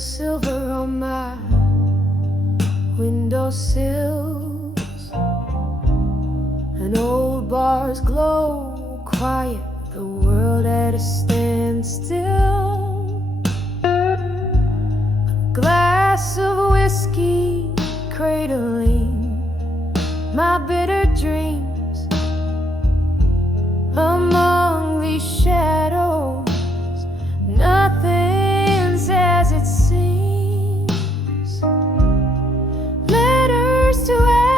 silver on my windowsills, and old bars glow quiet, the world at a standstill. A glass of whiskey cradling my bitter dreams among these shadows. Nothing's as it seems. Letters to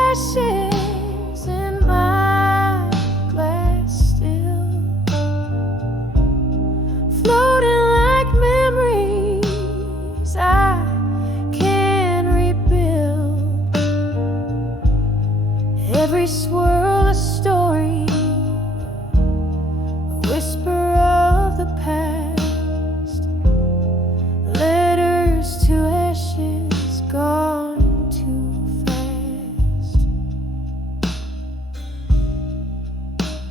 ashes in my glass still, floating like memories I can rebuild. Every swirl a story, a whisper of the past. Letters to ashes gone too fast.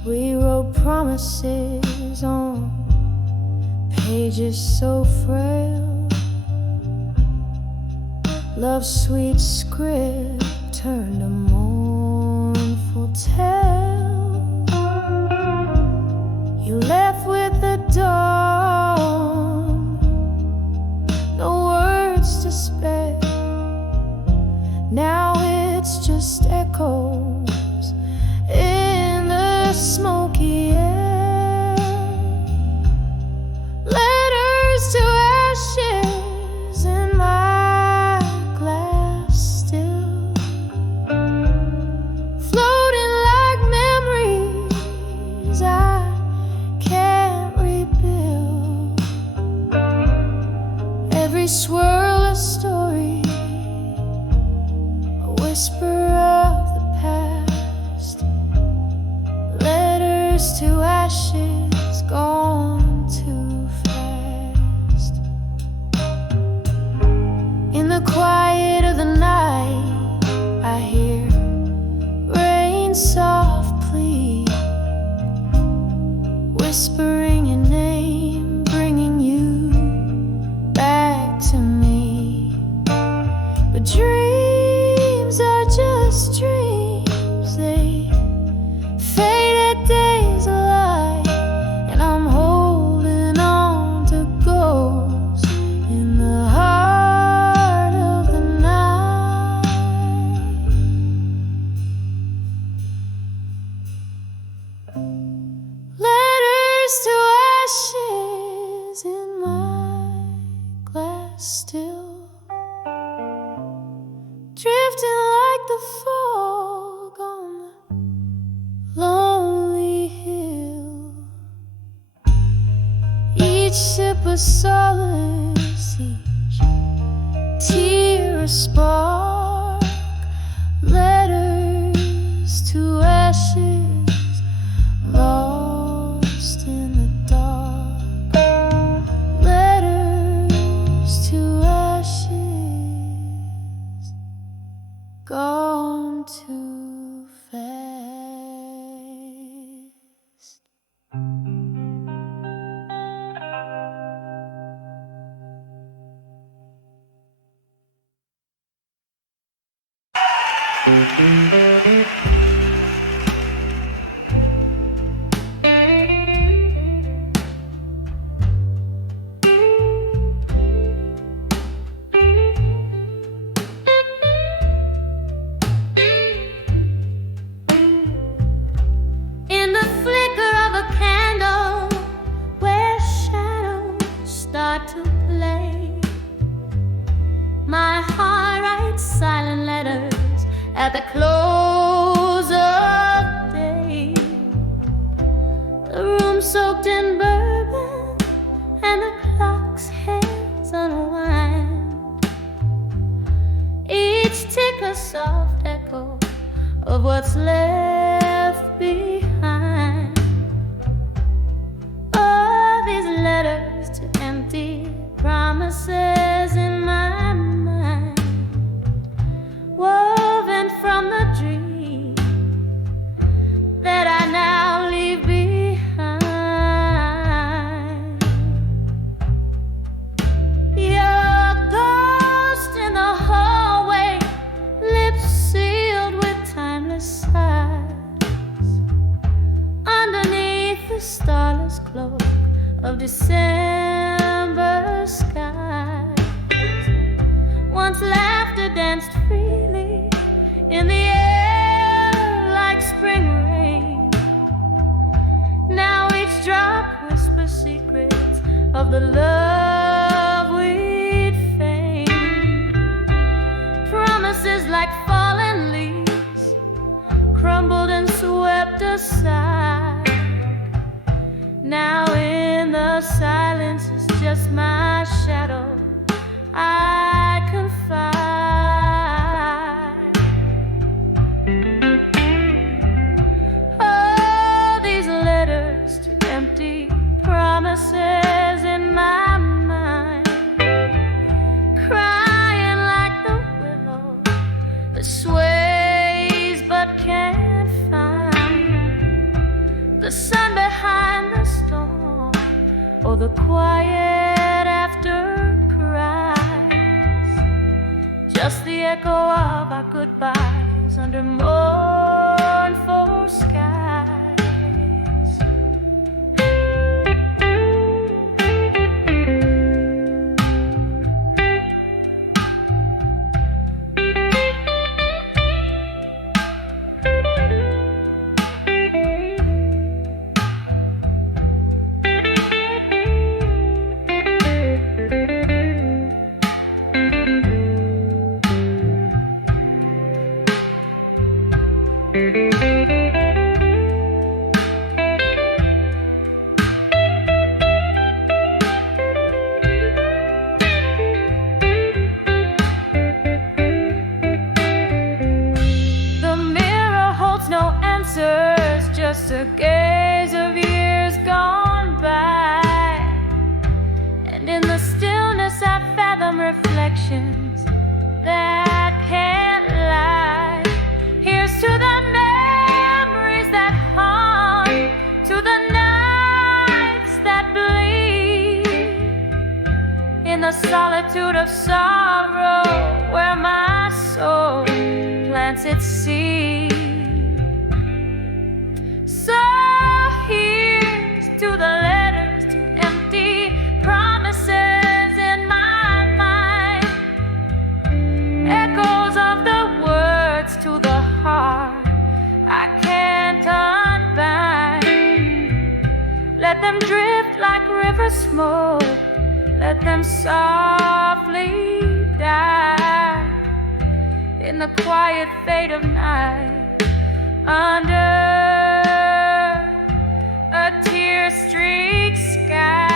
We wrote promises on pages so frail. Love's sweet script turned a mournful tale. You left with the dawn, no words to spare. Now it's just echoes in the smoky air. Letters to ashes in my glass still, floating like memories I can't rebuild. Every swirl a story, a whisper of the past. Letters to ashes gone too fast. In the quiet of the night, I hear rain softly whispering your name, bringing you back to me. But dreams are just dreams, they fade at days light, and I'm holding on to ghosts in the heart of the night. Letters to ashes in my glass still, drifting like the fog on the lonely hill. Each sip a solace, each tear a spark. Letters to ashes lost in the dark. Letters to ashes gone too fast. In the flicker of a candle, where shadows start to play, my heart writes silent letters at the close of day. The room soaked in bourbon and the clock's hands unwind. Each tick a soft echo of what's left behind. All these letters to empty promises in my mind, woven from the dream that I now leave behind. You're gone. starless cloak of December skies. Once laughter danced freely in the air like spring rain. Now each drop whispers secrets of the love we'd feigned. Promises like fallen leaves, crumbled and swept aside. Now in the silence it's just my shadow I confide. Oh, these letters to empty promises in my mind, crying like the willow that sways but can't find the sun behind the storm or the quiet after cries. Just the echo of our goodbyes under mournful skies. Just a gaze of years gone by, and in the stillness I fathom reflections that can't lie. Here's to the memories that haunt, to the nights that bleed in the solitude of sorrow where my soul plants its seed. So here's to the letters, to empty promises in my mind, echoes of the words to the heart I can't unbind. Let them drift like river smoke, let them softly die in the quiet fade of night under a tear-streaked sky.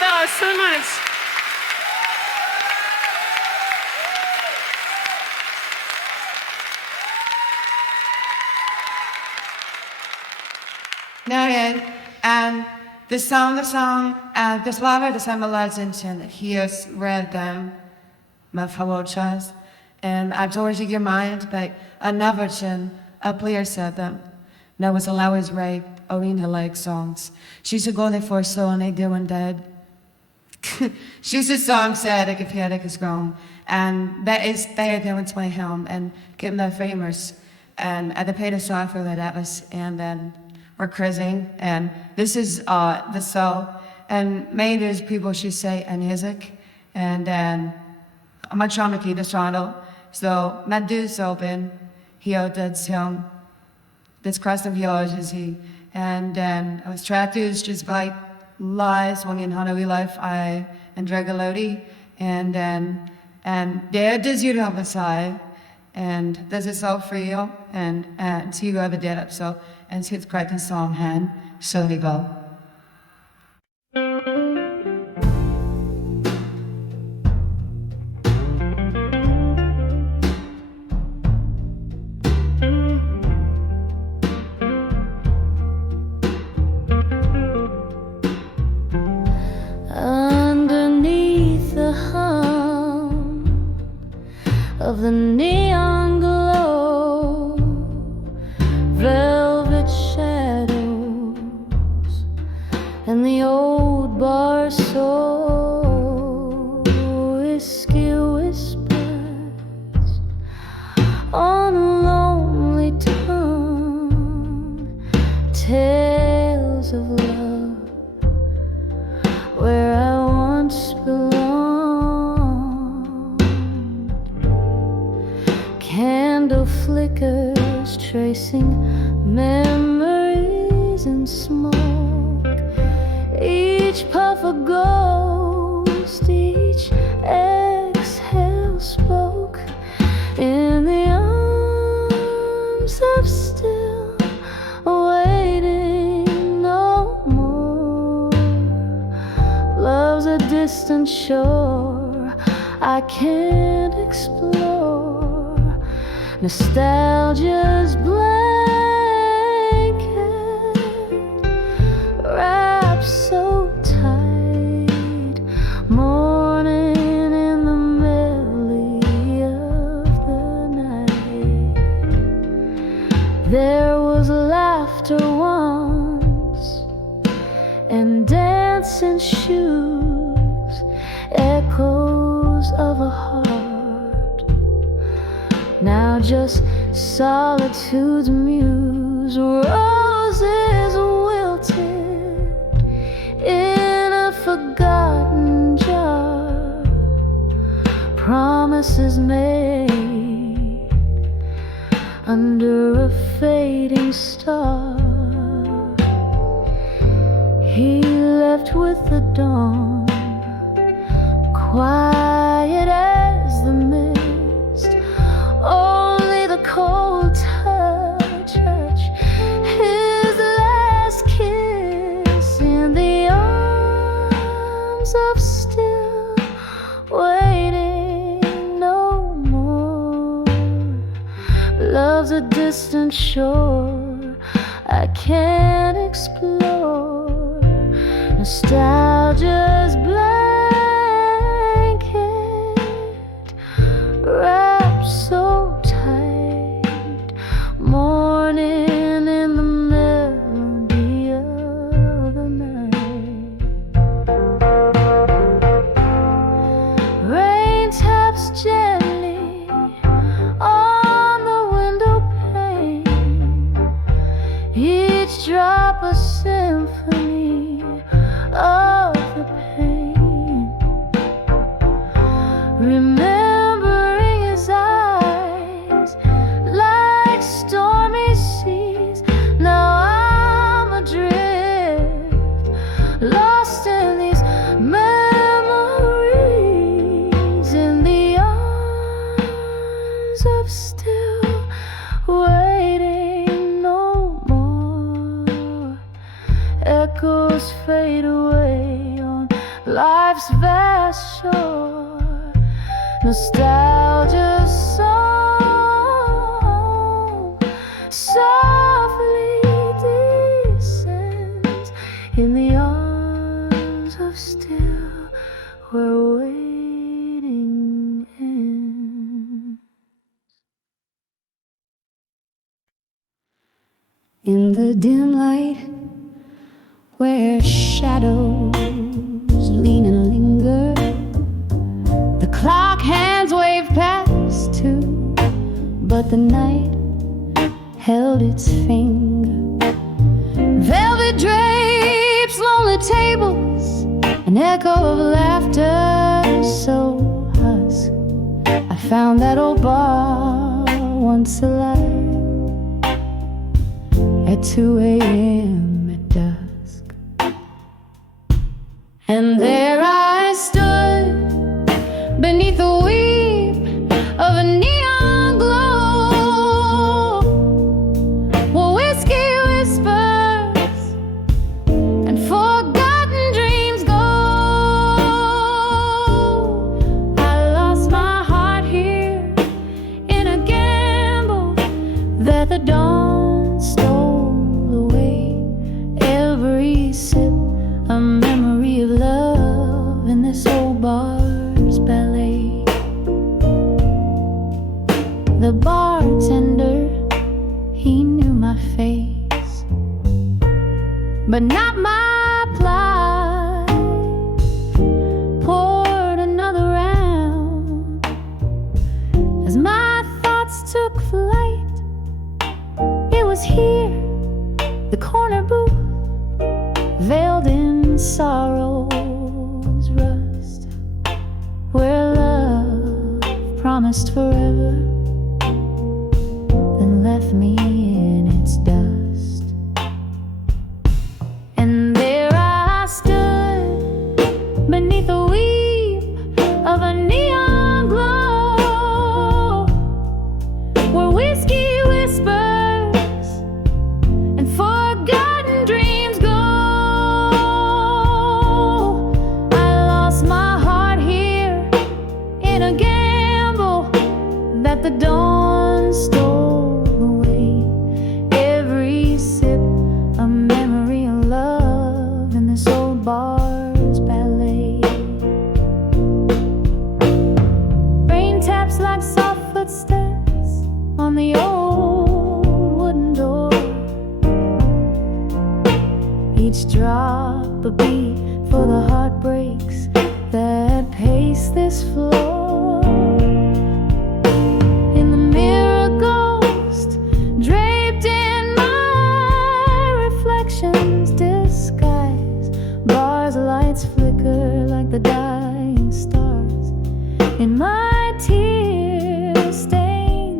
Bella so much. Marian, and the song, and this lover, the summer legends, and he has read them, my fellow chas, and I've told you your mind, but I never chin, a player said them. No, was always right, arena like songs. She's a golden for soul, and they doing dead. She's a song said, I could hear it is gone, and that is there doing to my helm, and getting that famous, and at the paid a song for that was, and then we're cruising, and this is the soul, and many of people should say and music, and then I'm trying to keep the channel, so my dude's open, he that's him, this crust of yours is he, and then I was tracked to just like lies when in Honolulu life I and Dragalodi, and there does you have a side, and there's a soul for you, and see you ever did it, so and see it's quite the song hand, so we go. Underneath the hum of the neon glow, velvet shadows, and the old bar soul, whiskey whispers on a lonely tongue, tales of love where I once belonged. Candle flickers tracing memories in smoke, each puff a ghost, each exhale spoke in the arms of still waiting no more. Love's a distant shore I can't explore, nostalgia's blanket wrapped so tight, morning in the melody of the night. There was laughter once and dancing shoes, echoes of a heart, now just solitude's muse. Roses wilted in a forgotten jar, promises made under a fading star. He left with the dawn, quiet as the mist, only the cold touch, his last kiss in the arms of still waiting no more. Love's a distant shore I can't explore, nostalgia's blanket wrapped so tight, morning in the melody of the night. Rain taps gently on the window pane, each drop a symphony of the pain, remembering Nostalgia song softly descends in the arms of still where waiting ends. In the dim light where shadows lean and linger, the clock hands wave past 2, but the night held its finger. Velvet drapes, lonely tables, an echo of laughter so husk. I found that old bar once alive at 2 a.m. at dusk. And there I stood beneath the weep of a neon glow, where whiskey whispers and forgotten dreams go. I lost my heart here in a gamble that the dawn stole away. Every sip a memory of love in this old bar's ballet. The bartender, he knew my face, but not my plight. Poured another round as my thoughts took flight. It was here, the corner booth, veiled in sorrow's rust, where love promised forever, then left me in its dust. And there I stood beneath the weep of a neon glow, where whiskey whispers and forgotten dreams go. I lost my heart here in a gamble that the dawn stole away. Every sip a memory of love in this old bar's ballet. Rain taps like soft footsteps on the old wooden door, each drop a beat for the heartbreaks that pace this floor. In the mirror, ghost draped in my reflection's disguise. Bars, lights flicker like the dying stars in my tear-stained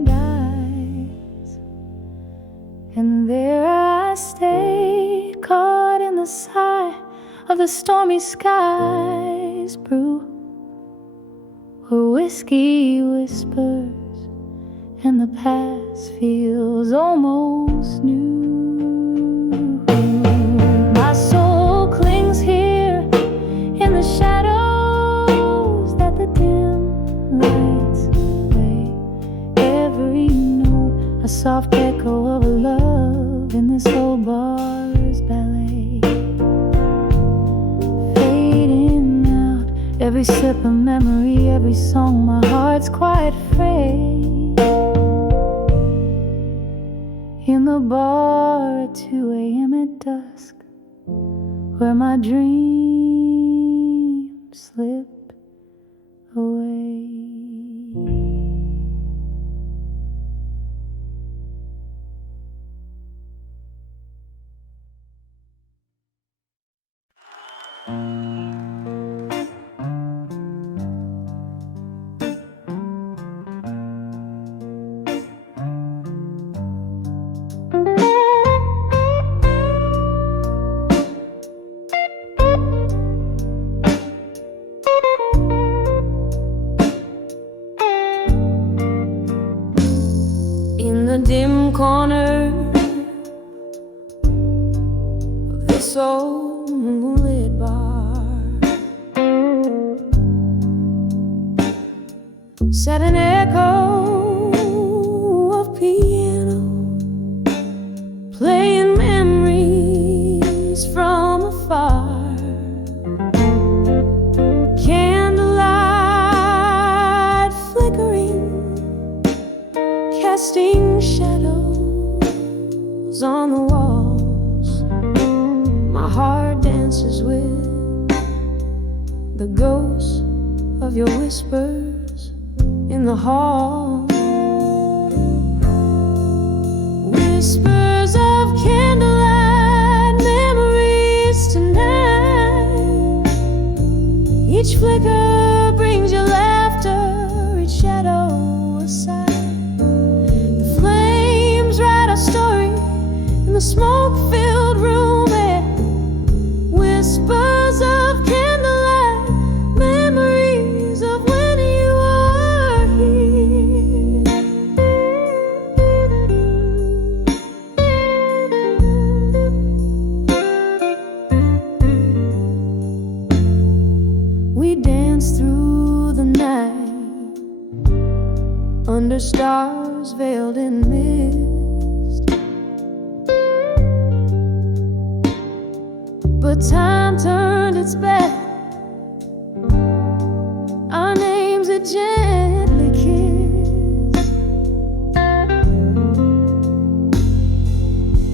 eyes. And there I stayed, caught in the sigh of the stormy skies brew, where whiskey whispers and the past feels almost new. My soul clings here in the shadows that the dim lights lay. Every note a soft echo of a love in this old bar's ballet. Fading out, every sip a memory, every song my heart's quite afraid. In the bar at 2 a.m. at dusk, where my dreams slip away. In the dim corner of this old moonlit bar, echo of piano playing memories from afar. Candlelight flickering, casting shadows on the walls. My heart dances with the ghosts of your whispers in the hall. Whispers of candlelight memories tonight. Each flicker brings your laughter, each shadow a sigh. The flames write a story in the smoke-filled room, and whispers of candlelight memories of when you were here. We danced through the night under stars veiled in mist, but time turned its back. Our names are gently kissed.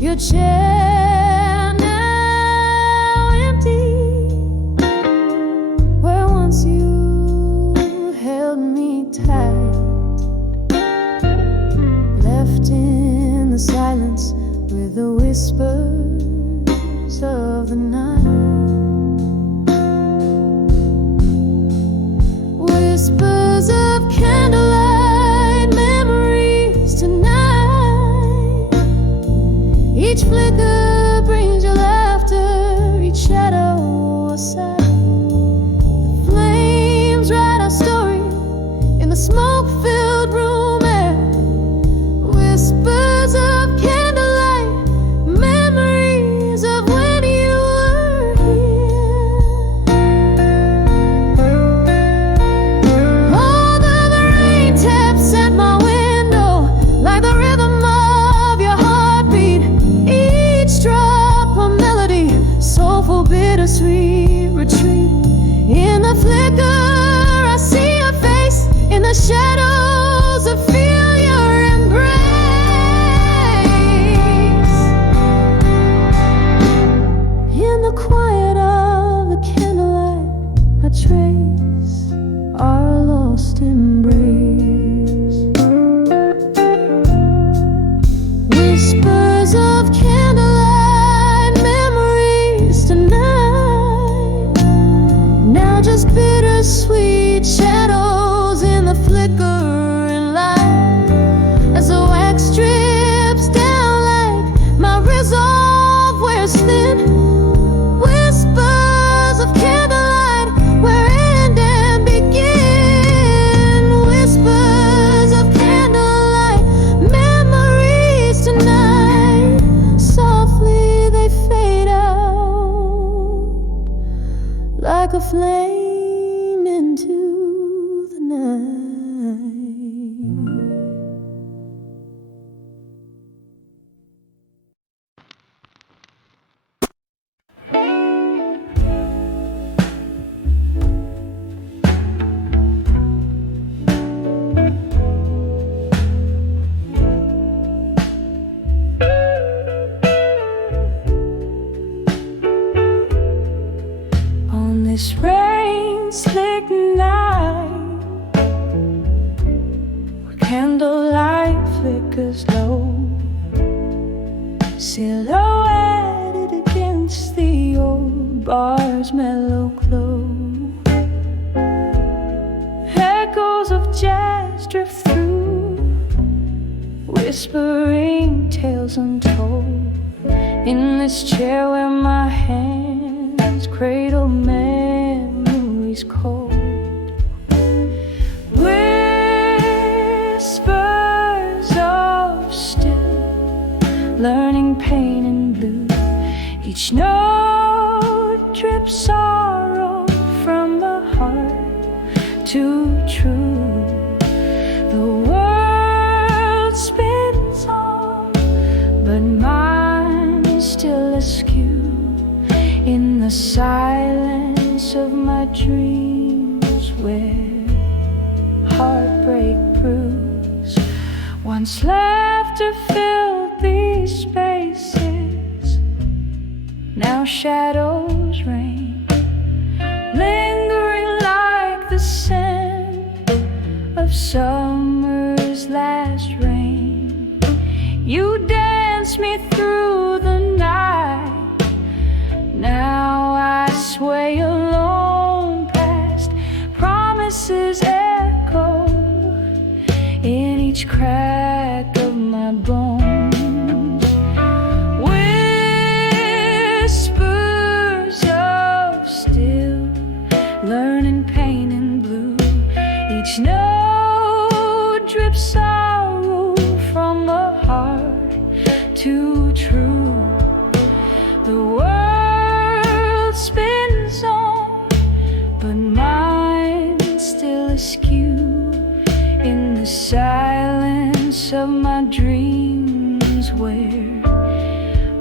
Your chair now empty, where once you held me tight, left in the silence with the whispers of the night. Whispers of candlelight memories tonight. Each flicker brings your laughter, each shadow a sigh. The flames write our story in the smoke-filled room, and whispers of candlelight memories of when you were here. Although the rain taps at my window like the rhythm of your heartbeat, each drop a melody, soulful, bittersweet retreat. In the flicker I see your face, in the shadows I feel your embrace. In the quiet of the candlelight I trace our lost embrace. Whispers of candlelight memories tonight. Now just bittersweet shadows in the flickering light. As the wax drips down like my resolve wears thin. Whispers of candlelight where end and begin. Whispers of candlelight memories tonight. Softly they fade out like a flame into the night. On this rain-slick night, where candlelight flickers low, silhouetted against the old bar's mellow glow. Echoes of jazz drift through, whispering tales untold. In this chair where my hands cradle memories cold. Whispers of still, learning pain and blue. Each note drips sorrow from the heart too true. The Once laughter filled these spaces, now shadows reign, lingering like the scent of summer's last rain. You dance me through the night, now I sway alone past promises echo in each crack of my bones. Whispers of still, learning pain and blue. Each note drips sorrow from a heart too true. The world spins on, but mine still askew. In the silence of my dreams, where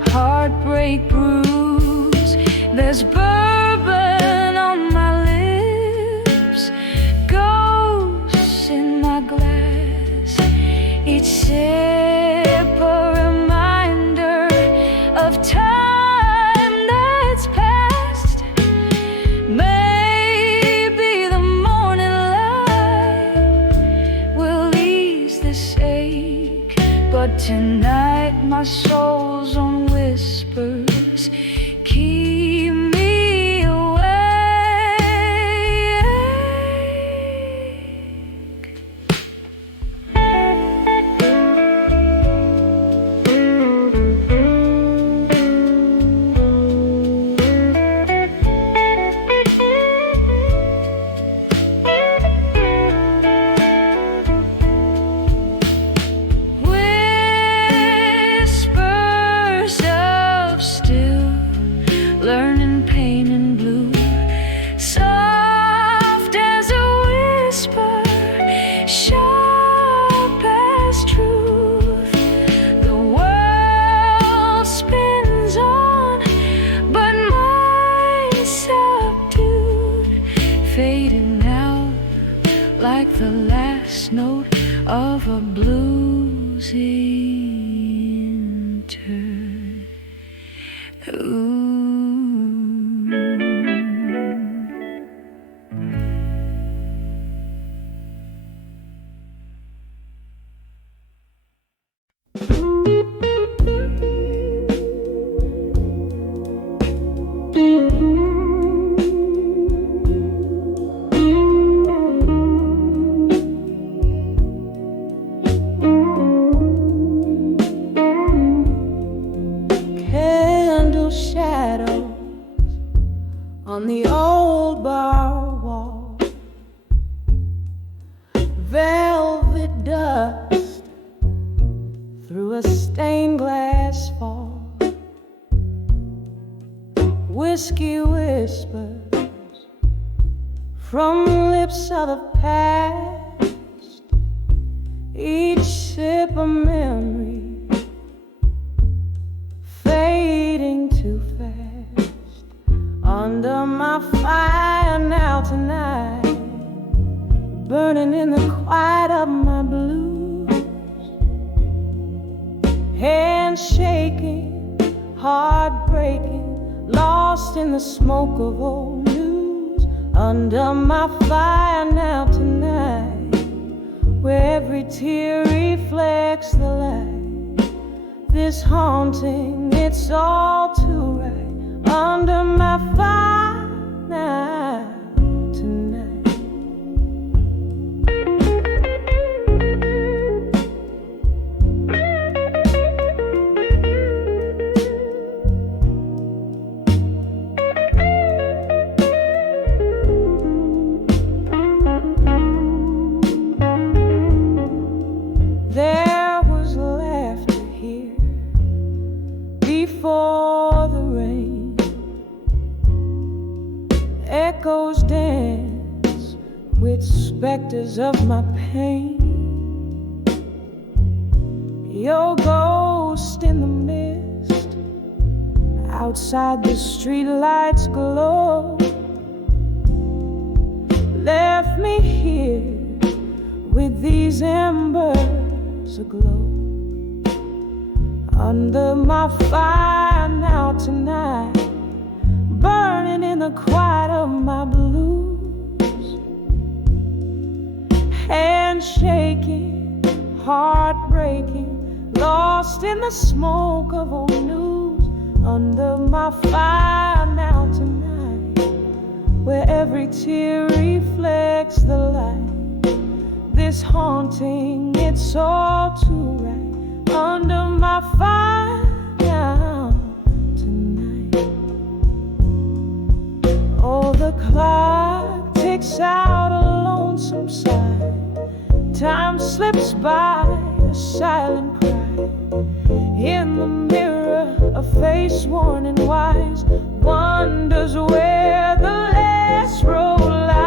heartbreak brews, there's bourbon on my lips, ghosts in my glass. Each sip a reminder of time that's past. Maybe the morning light will ease this ache, but tonight my soul's own whispers keep me awake. Whispers of still, learning pain and blue, soft as a whisper, sharp as truth. The world spins on, but mine's subdued, fading out like the last note of a blues interlude. Candle shadows on the old bar wall, velvet dust through a stained glass fall, whiskey whispers from lips of the past, each sip a memory fading too fast. Under my fire now tonight, burning in the quiet of my blues, hands shaking, heart breaking, lost in the smoke of old news. Under my fire now tonight, where every tear reflects the light. This haunting, it's all too right. Under my fire now tonight. There was laughter here before the rain, echoes dance with specters of my pain. Your ghost in the mist, outside the streetlights glow, left me here with these embers heart's aglow. Under my fire now tonight, burning in the quiet of my blues. Hands shaking, heart breaking, lost in the smoke of old news. Under my fire now tonight, where every tear reflects the light. This haunting, it's all too right. Under my fire now tonight. Oh, the clock ticks out a lonesome sigh. Time slips by, a silent cry. In the mirror, a face worn and wise wonders where the last road lies.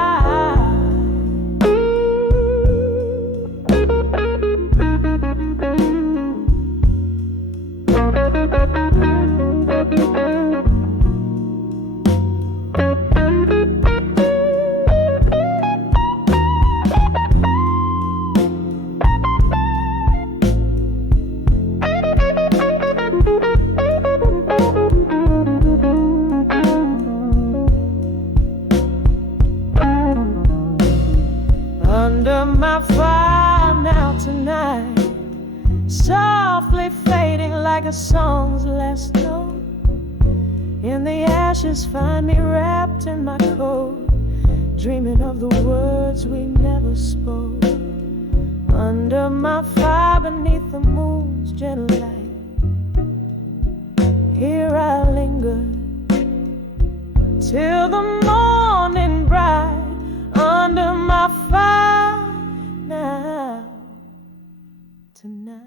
Under my fire now tonight, softly fading like a song's last note. In the ashes find me wrapped in my coat, dreaming of the words we never spoke. Under my fire beneath the moon's gentle light, here I linger till the morning bright. Under my fire now tonight.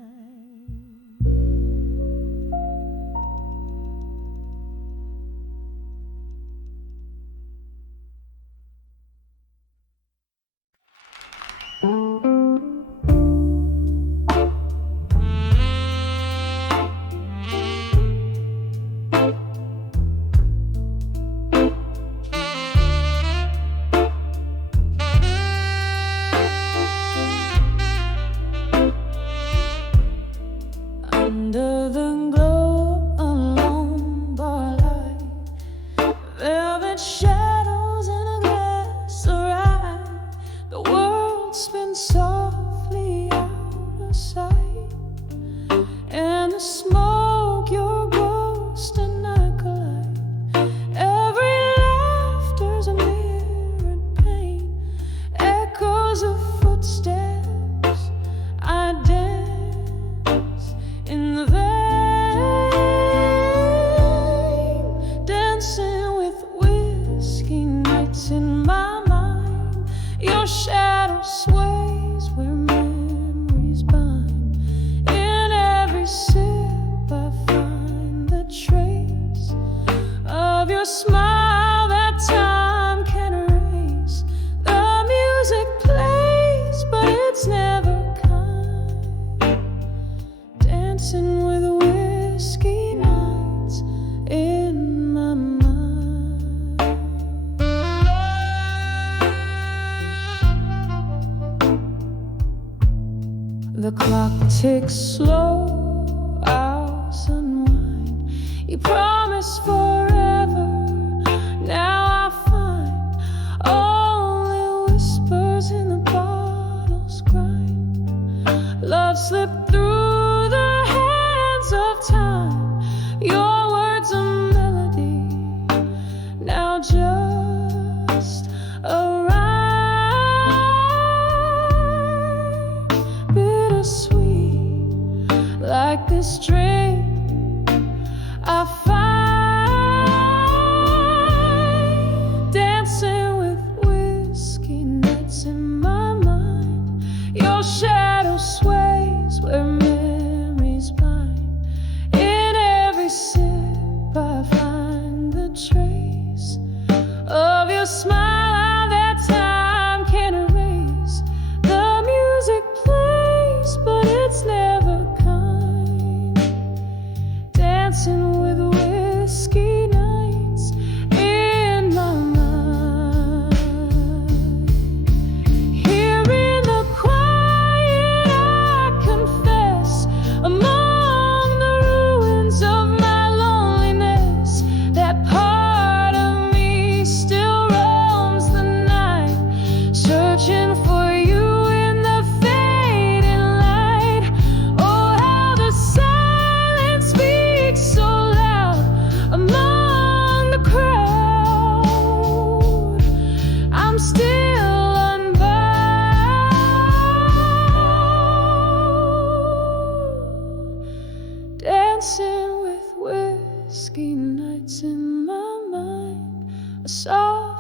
Under the glow of lone barlight, velvet shadows in a glass of rye, the world spins softly out of sight, and the smoke your ghost and I collide. Every laughter's a mirrored pain, echoes of footsteps. I dance in the vein, dancing with whiskey nights in my mind. Your shadow sways where memories bind. In every sip I find the trace of your smile that time can erase. The music plays, but it's never dancing with whiskey nights in my mind. The clock ticks slow, hours unwind. You promised forever, now I find only whispers in the bottle's grind. Love slipped through the hands of time. Your words a melody, now just a rhyme. Bittersweet, like this drink I find. Dancing with whiskey nights in my mind. Your shadow sways where memories bind. In every sip I find the trace of your smile that time can erase. The music plays, but it's never kind.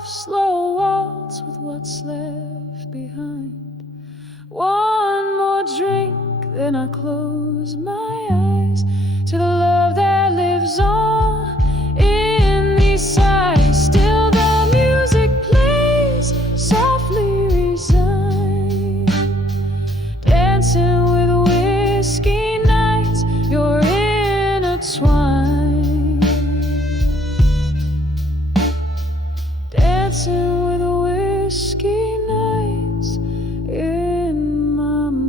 soft, slow waltz with what's left behind. One more drink, then I close my eyes to the love that lives on in these sighs. Still the music plays, softly resigned, dancing with whiskey nights, you're intertwined, dancing with whiskey nights in my mind.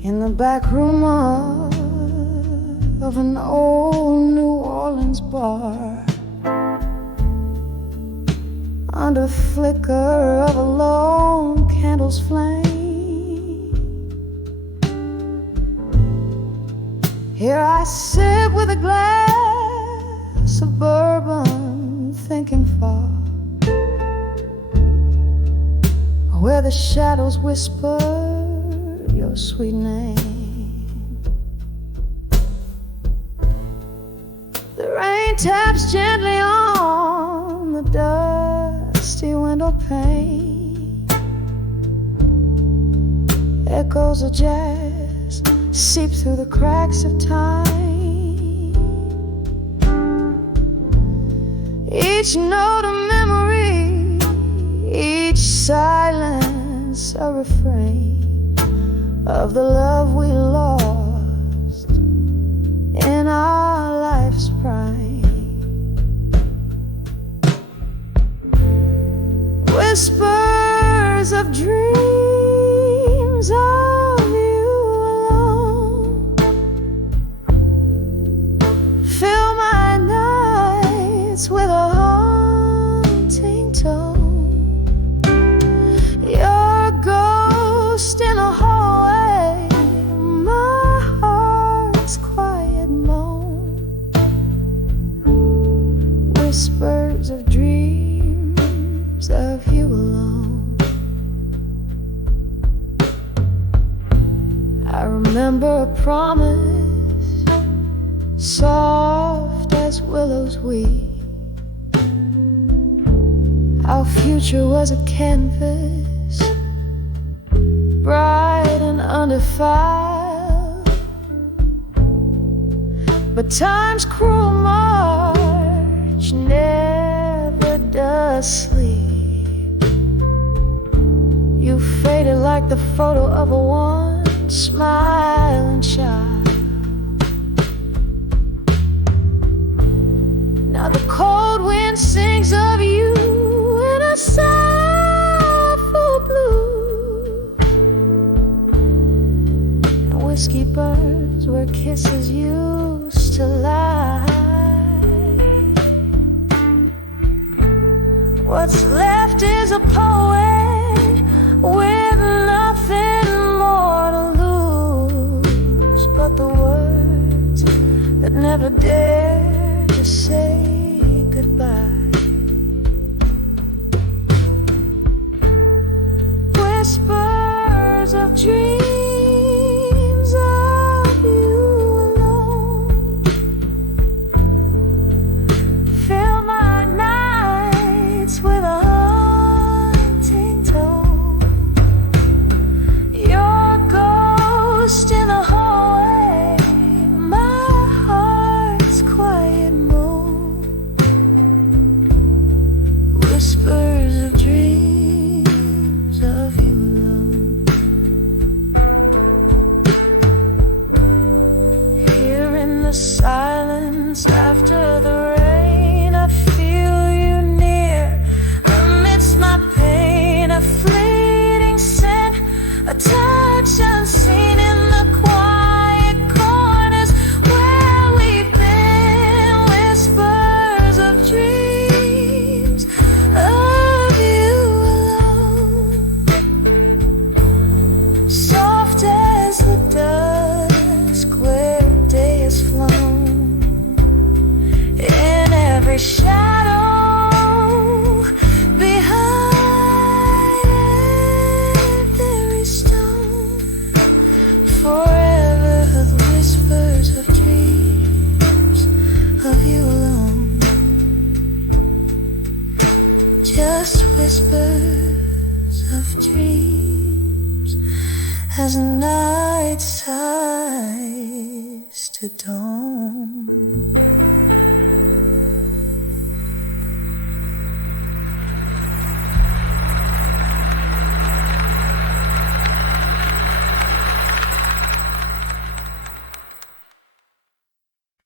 In the back room of an old New Orleans bar, under the flicker of a lone candle's flame, here I sit with a glass of bourbon, thinking far, where the shadows whisper your sweet name. The rain taps gently on the dusty window pane. Echoes of jazz seep through the cracks of time. Each note a memory, each silence a refrain of the love we lost in our life's prime. Whispers of dreams of you alone fill my nights with a haunting tone. Your ghost in a hallway, my heart's quiet moan. Whispers of dreams of you alone. I remember a promise, soft as willows weep. Our future was a canvas, bright and undefiled, but time's cruel march never does sleep. You faded like the photo of a once smiling child. Now the cold wind sings of you in a soulful blue, and whiskey burns where kisses used to lie. What's left is a poet with nothing more to lose but the words that never dare to say goodbye. Whispers of dreams of you alone fill my nights with a haunting tone. as night sighs to dawn.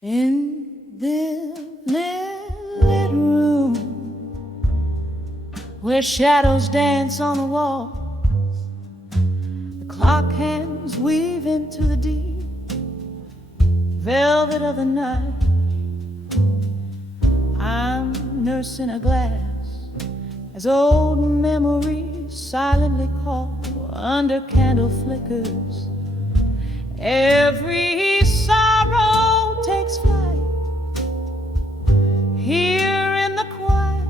In this lit room where shadows dance on the wall, the clock hands weave into the deep velvet of the night. I'm nursing a glass as old memories silently call under candle flickers. Every sorrow takes flight here in the quiet,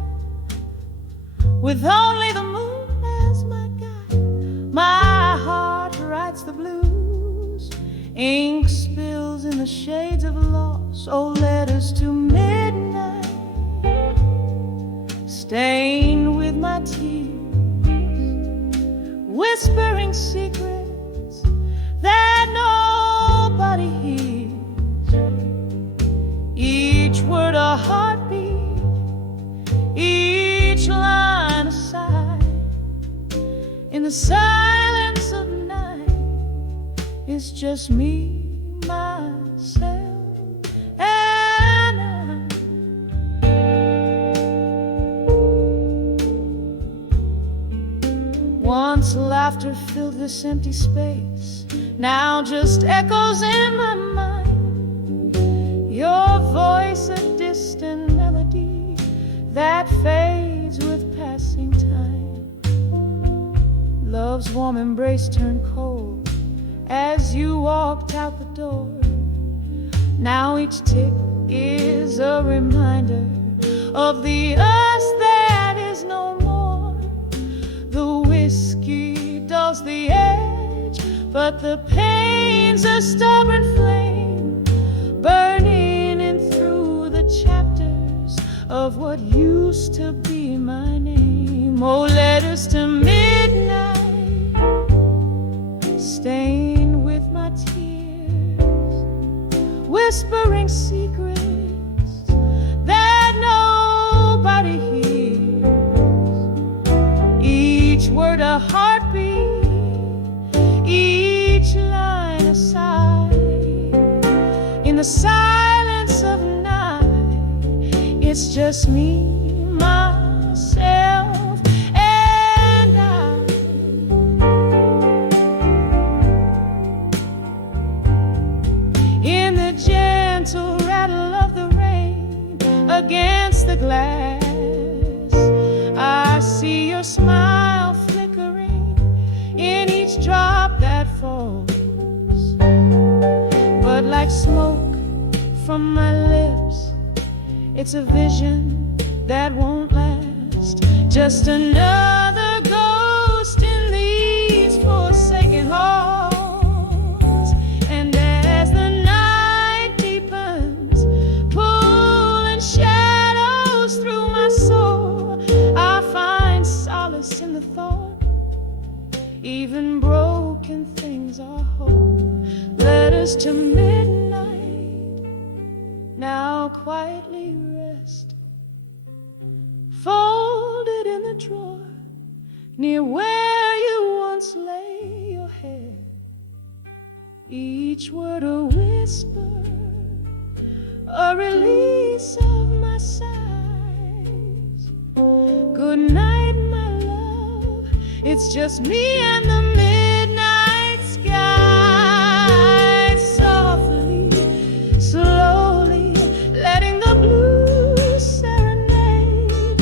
with only the moon as my guide. My heart writes the blues, ink spills in the shades of loss. Oh, letters to midnight, stained with my tears, whispering secrets that nobody hears. Each word a heartbeat, each line a sigh. In the silence of night, it's just me, myself, and I. Once laughter filled this empty space, now just echoes in my mind. Your voice a distant melody that fades with passing time. Love's warm embrace turned cold as you walked out the door. Now each tick is a reminder of the us that is no more. The whiskey dulls the edge, but the pain's a stubborn flame, burning in through the chapters of what used to be my name. Oh, letters to midnight, stained with my tears, whispering secrets that nobody hears. Each word a heartbeat, each line a sigh. In the silence of night, it's just me, myself, and I. In the gentle rattle of the rain against the glass, I see your smile flickering in each drop that falls. But like smoke from my lips, it's a vision that won't last. Just another ghost in these forsaken halls. And as the night deepens, pulling shadows through my soul, I find solace in the thought even broken things are whole. Letters to midnight now quietly rest, folded in the drawer near where you once lay your head. Each word a whisper, a release of my sighs. Good night, my love, it's just me and the midnight sky. Softly, slowly, letting the blues serenade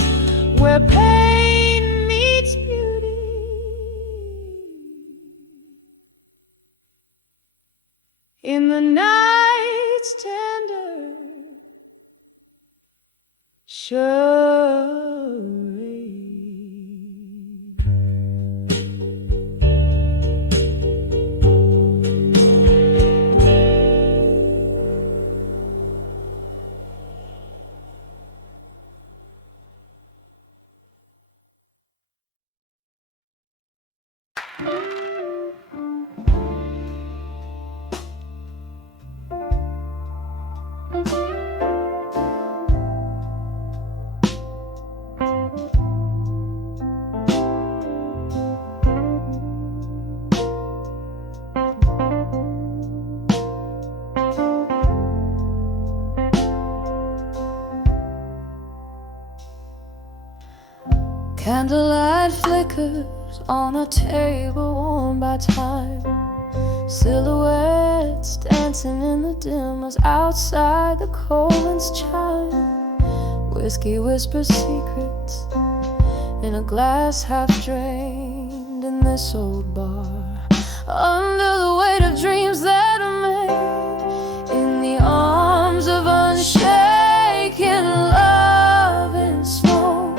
where pain meets beauty. In the night's tender charade. Candlelight flickers on a table worn by time. Silhouettes dancing in the dim as outside the Coleman's chime. Whiskey whispers secrets in a glass half drained in this old bar. Under the weight of dreams that are made in the arms of unshaken love and smoke,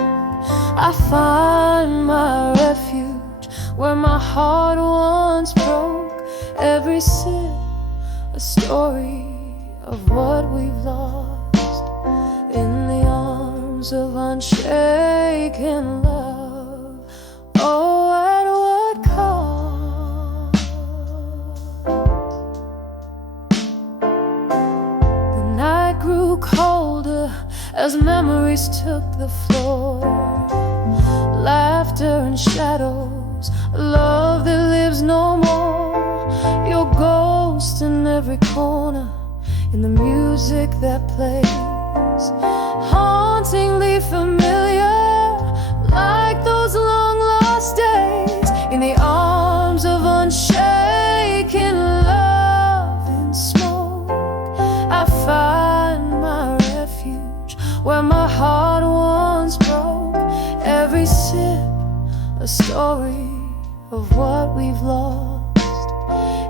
I find my refuge where my heart once broke. Every sip a story of what we've lost in the arms of unshaken love. Oh, at what cost? The night grew colder as memories took the floor. Laughter and shadows, love that lives no more. Your ghost in every corner, in the music that plays, hauntingly familiar, like those long lost days. In the arms of unshaken love and smoke, I find my refuge where my heart once broke. Every sip a story of what we've lost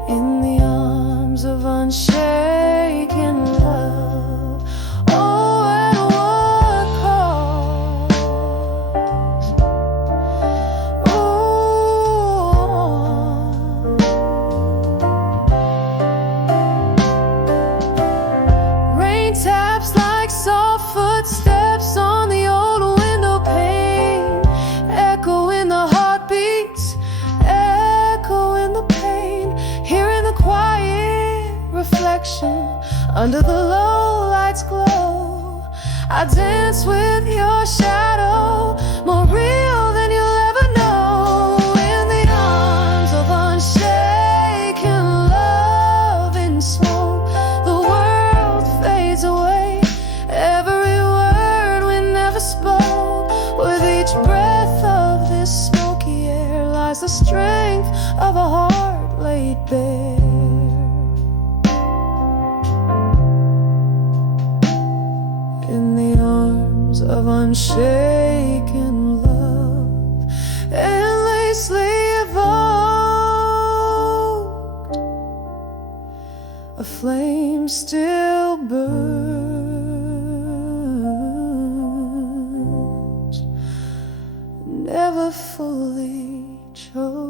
in the arms of unshaken love. Oh, at what cost? Oh, rain taps like soft footsteps on the old window pane, echoing the heartbeats, echoing the pain, hearing the quiet reflection under the low lights glow. I dance with your shadow, more real than you'll ever know. In the arms of unshaken love and smoke, the world fades away, every word we never spoke. With each breath of this smoky air lies the strength of a heart laid bare. In the arms of unshaken love, endlessly evoked, a flame still burns, never fully choked.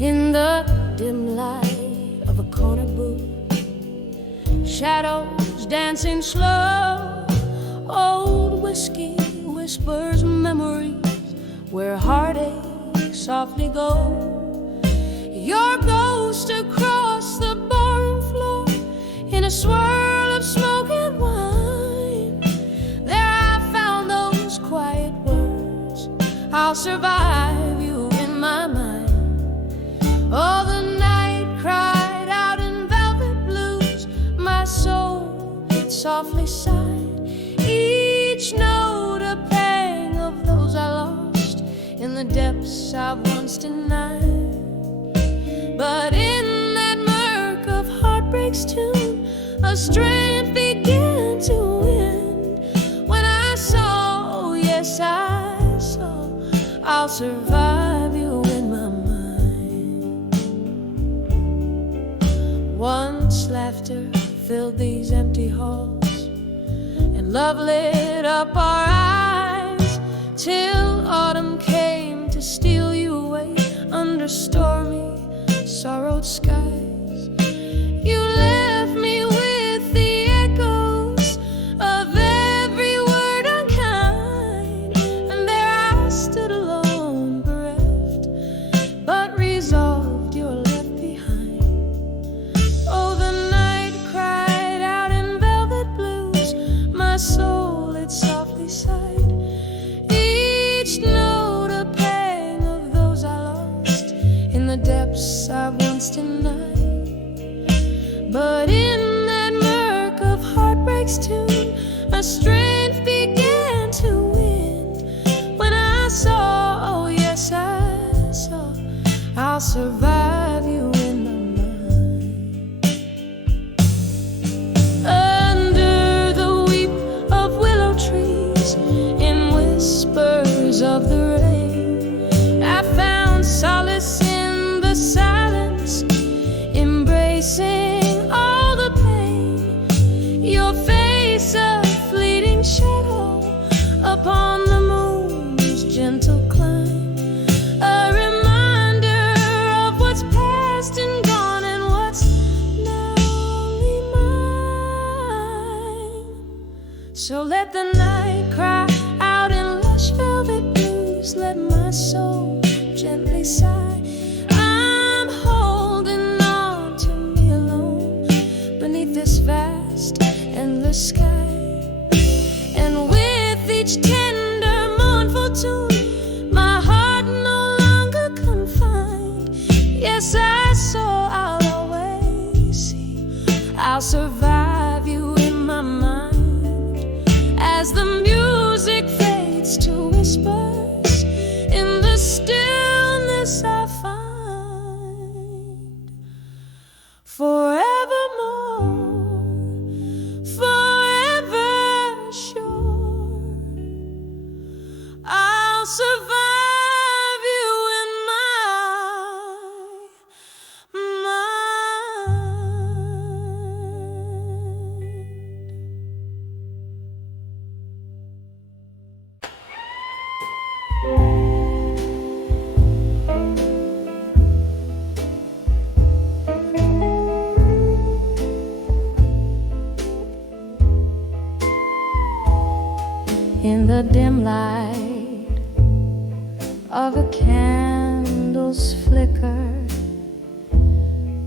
In the dim light of a corner booth, shadows dancing slow, old whiskey whispers memories where heartache softly go. Your ghost across the barroom floor in a swirl of smoke and wine. There I found those quiet words, I'll survive you in my mind. Oh, the night cried out in velvet blues, my soul it softly sighed, each note a pang of those I lost in the depths I've once denied. But in that murk of heartbreak's tune, a strength began to win. When I saw, yes I saw, I'll survive you in my mind. Once laughter filled these empty halls, and love lit up our eyes, till autumn came to steal you away under stormy, sorrowed skies. You left me with the echoes of every word unkind, and there I stood alone, bereft everlasting night. But in that murk of heartbreak's tune, my strength began to win. When I saw, oh yes I saw, I'll survive you in my mind. Under the weep of willow trees, in whispers of the rain, I found solace in the silence, embracing all the pain. Your face, a fleeting shadow upon the moon's gentle climb, a reminder of what's past and gone and what's now only mine. So let the night cry out in lush velvet blues, let my soul gently sigh. I'm holding on to me alone beneath this vast, endless sky. And with each tender, mournful tune, my heart no longer confined. Yes, I saw, I'll always see, I'll survive you in my mind. As the music fades to whispers, in the stillness I find forevermore, forever sure, I'll survive you in my in the dim light of a candle's flicker,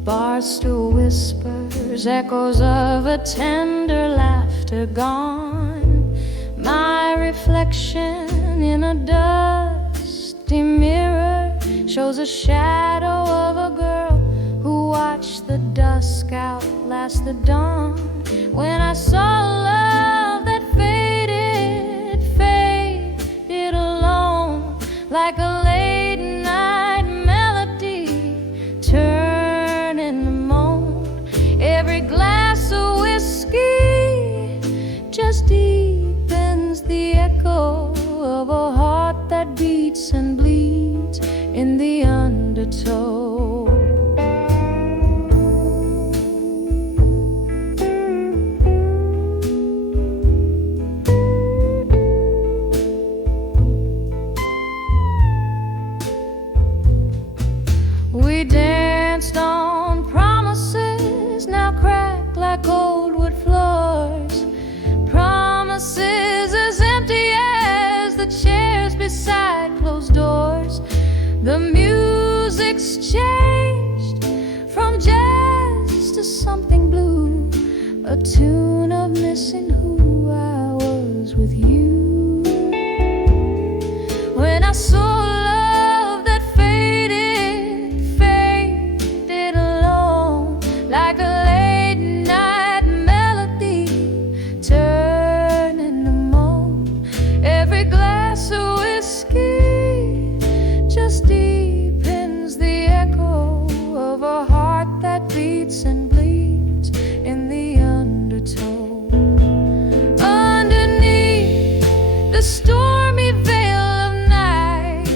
bars to whispers, echoes of a tender laughter gone. My reflection in a dusty mirror shows a shadow of a girl who watched the dusk outlast the dawn. When I saw love that faded alone, like a late night melody turning to moan. Every glass of whiskey just deepens the echo of a heart that beats and bleeds in the undertow. We danced on promises now cracked like old wood floors, promises as empty as the chairs beside closed doors. The music's changed from jazz to something blue, a tune of missing who I was with you. When I saw love that faded alone, like a late night melody turning to moan. Every glass of whiskey just deepens the echo of a heart that beats and bleeds in the undertow. Underneath the stormy veil of night,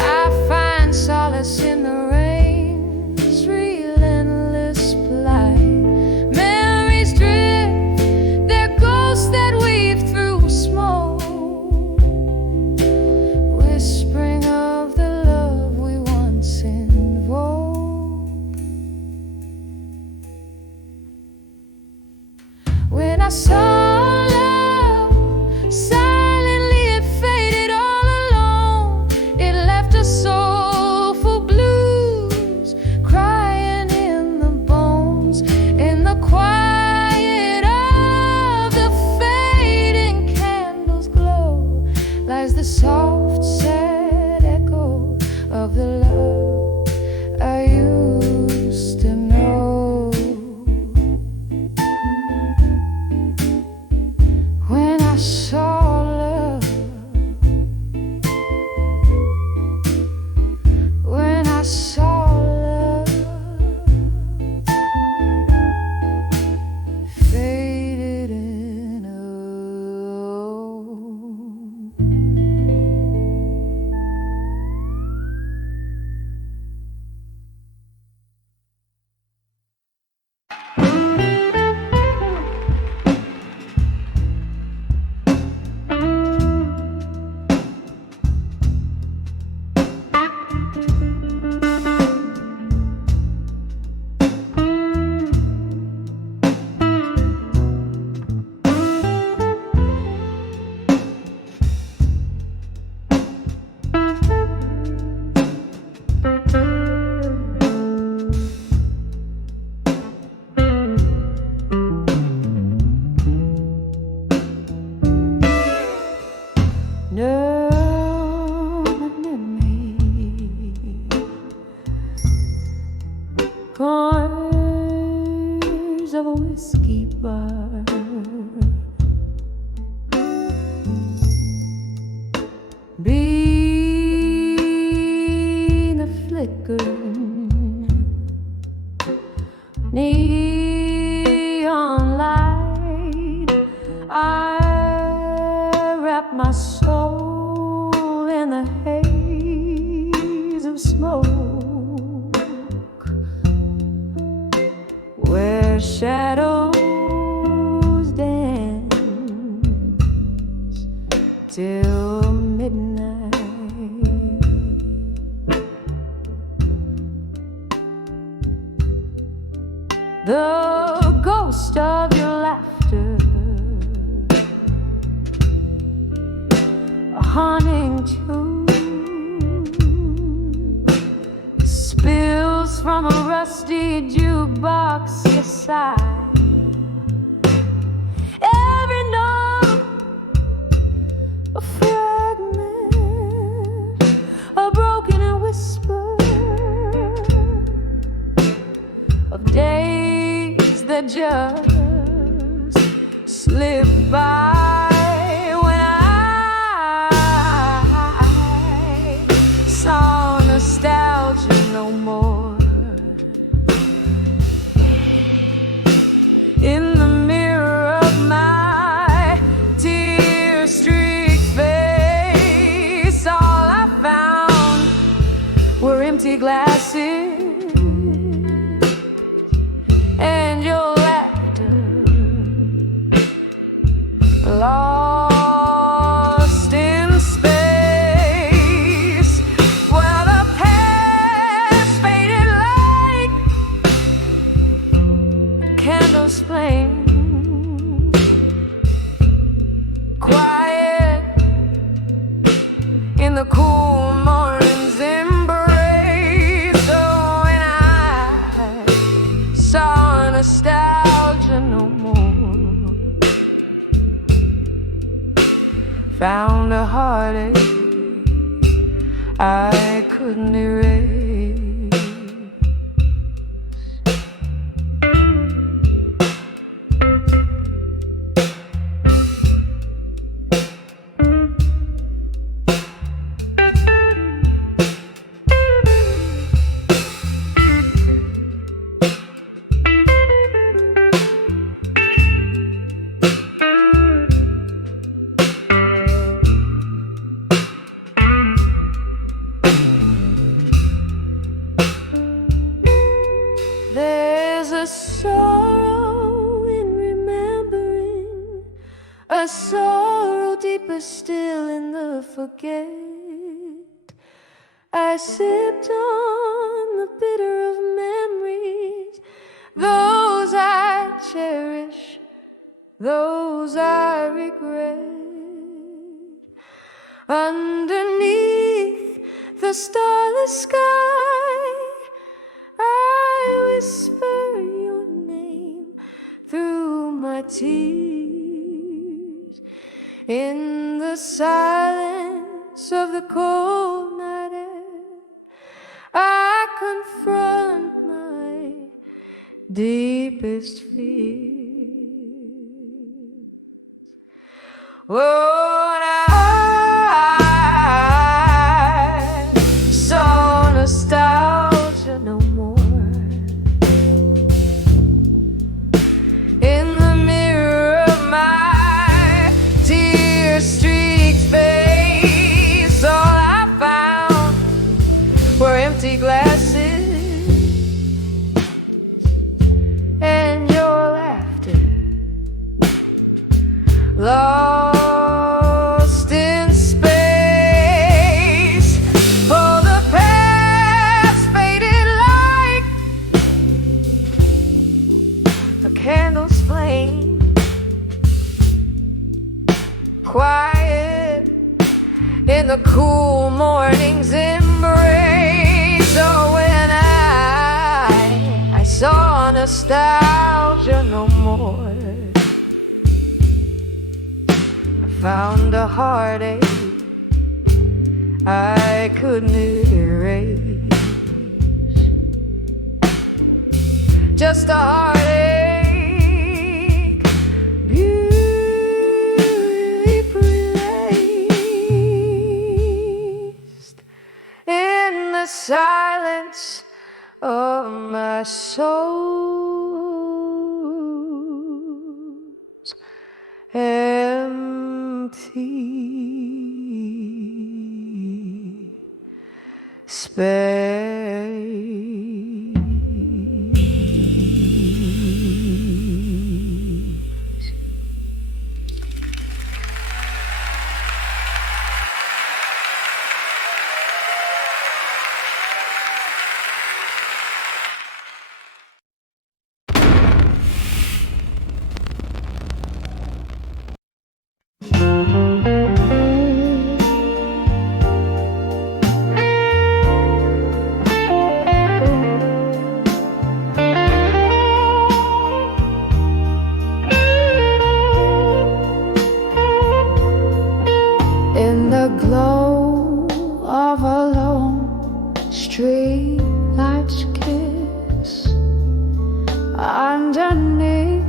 I find solace in the rain's relentless plight. Memories drift, they're ghosts that weave through smoke, whispering of the love we once invoked. When I saw love, silently it faded all alone. It left a soulful blues crying in the bones. In the quiet of the fading candle's glow lies the soft, sad echo of the love I used corners of a whiskey bar. Being a flickering neon light, I wrap my soul in the haze of smoke, where shadows dance till midnight. The ghost of your laughter, a haunting tune, spills from a rusty jukebox you sigh. Every note a fragment, a broken whisper of days that just slip by. When I saw nostalgia no more in the mirror of my tear-streaked face, all I found were empty glasses and your laughter, lost in space. Well, the past faded like a candle's flame, quiet in the cool morning's embrace. So when I saw nostalgia no more, found a heartache I couldn't erase. There's a sorrow in remembering, a sorrow deeper still in the forget. I sipped on the bitter of memories, those I cherish, those I regret. Underneath the starless sky, I whisper your name through my tears. In the silence of the cold night air, I confront my deepest fears. When I saw nostalgia no more in the mirror of my tear-streaked face, all I found were empty glasses and your laughter, lost in space. For the past faded like a candle's flame, quiet in the cool morning's embrace. So when I saw nostalgia no more, I found a heartache I couldn't erase. just a heartache, beauty placed in the silence of my soul's empty space. In the glow of a lone street light's kiss, underneath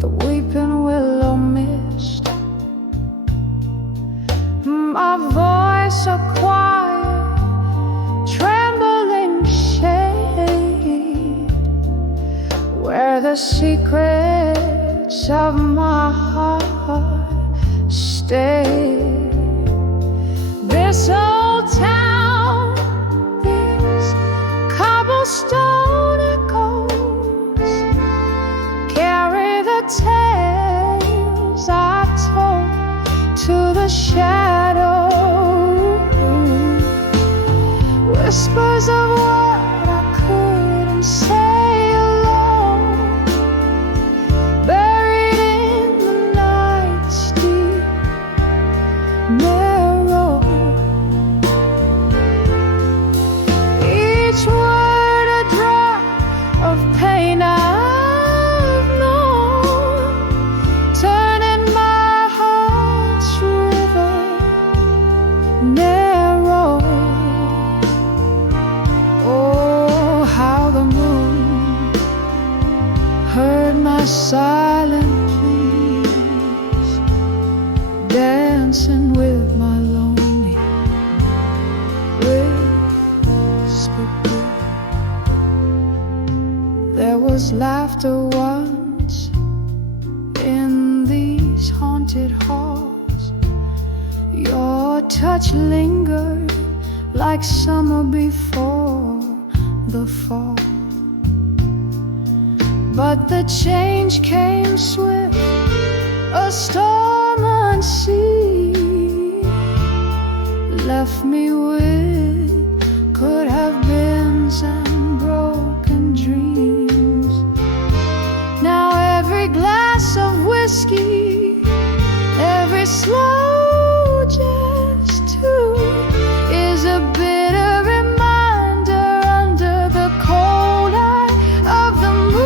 the weeping willow mist, my voice a quiet, trembling shade, where the secrets of my heart stay. This old town, these cobblestone echoes carry the tales I told to the shadow, whispers of what I couldn't say alone, buried in the night's deep narrow. Each word a drop of pain I've known, turning my heart's river narrow. Oh, how the moon heard my silent pleas, dancing with my lonely whispered blue. There was laughter once in these haunted halls. Your touch lingered like summer before the fall. But the change came swift, a storm unseen, left me with could have beens and broken dreams. Now every glass of whiskey, every slow jazz tune is a bitter reminder under the cold eye of the moon.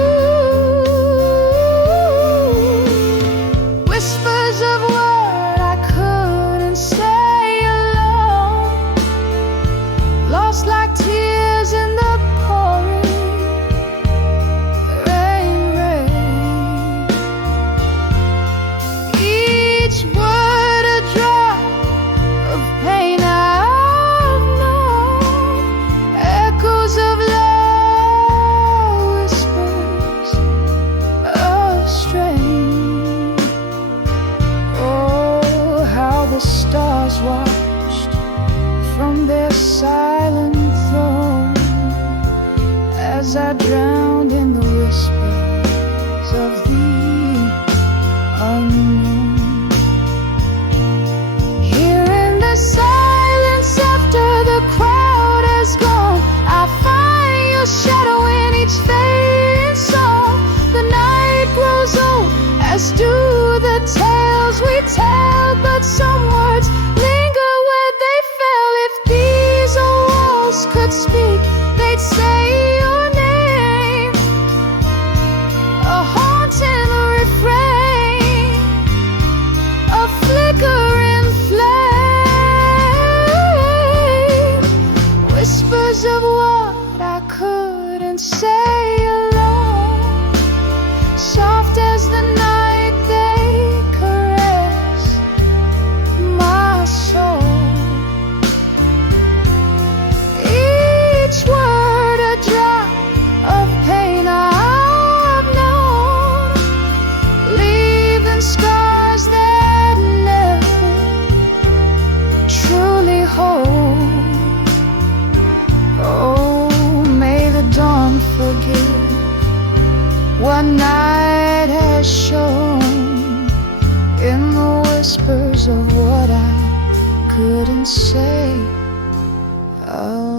Whispers of what I couldn't say alone, lost like tears in the pouring rain. Each word a drop of pain I've known, echoes of love, whispers of strain. Oh, how the stars watched from their silent throne as I drowned in the whispers of the unknown. Here in the silence after the crowd has gone, I find your shadow in each fading song. The night grows old, as do the tales we tell, but some words linger where they fell. If these old walls could speak, they'd say your name. say alone, soft as the night they caress my soul. Each word a drop of pain I've known, leaving scars that never truly hold. Oh, may the dawn forgive what night has shown in the whispers of what I couldn't say alone.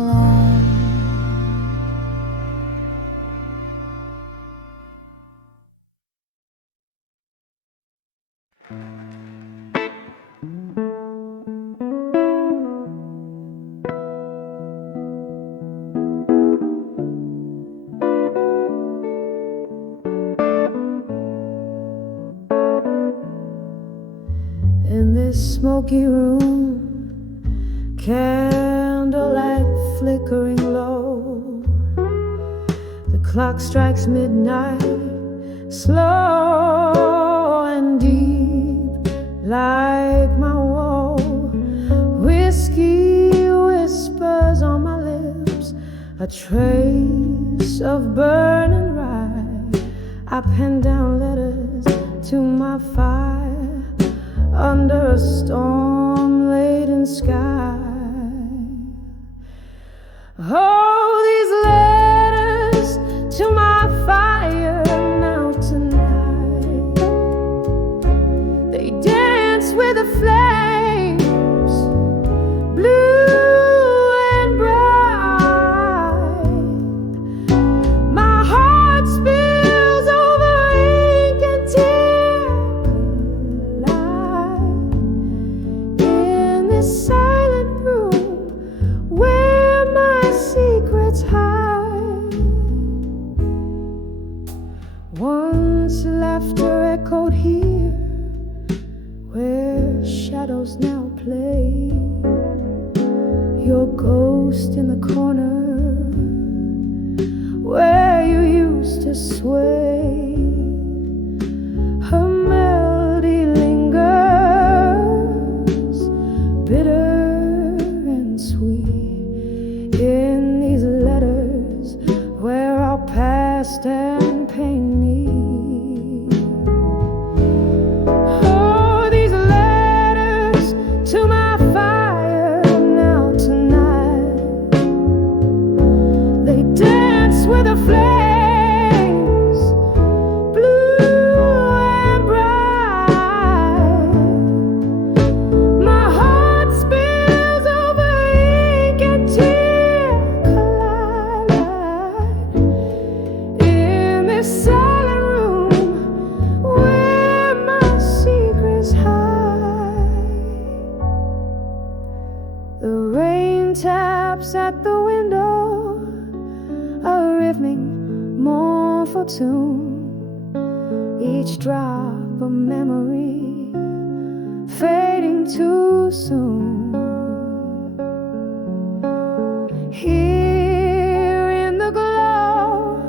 In this smoky room, candlelight flickering low, the clock strikes midnight, slow and deep, like my woe. Whiskey whispers on my lips, a trace of burning rye. I pen down letters to my fire under a storm-laden sky. Oh, these letters to my fire now tonight, they dance with the flames, blue and bright. My heart spills over ink and tears in this silent room where my secrets hide. Once laughter echoed here, where shadows now play. Your ghost in the corner where you used to sway. Her melody lingers, bitter and sweet, in these letters where our past and pain meet. Oh, these letters to my fire now tonight, they dance with the flames, blue and bright. My heart spills over ink and tear collide in this silent room where my secrets hide. The rain taps at the window, a rhythmic mournful tune, each drop a memory fading too soon. Here in the glow,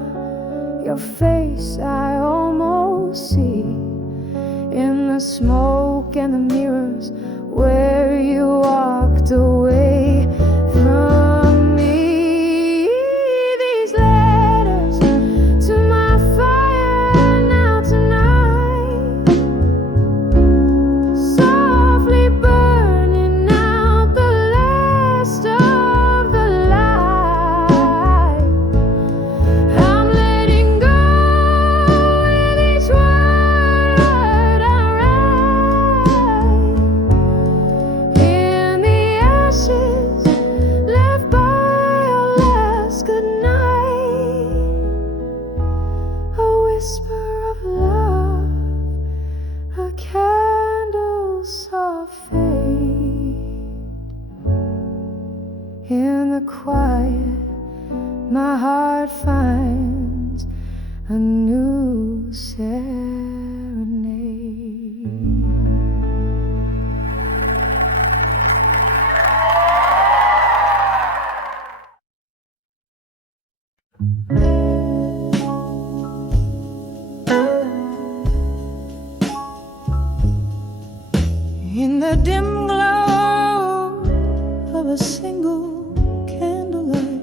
your face I almost see, in the smoke and the mirrors where you walked away from me. These letters to my fire now tonight, softly burning out the last of the light. I'm letting go with each word I write, in the ashes left by our last goodnight. A whisper of love, a candle soft fade. In the quiet, my heart finds a new serenade. In the dim glow of a single candlelight,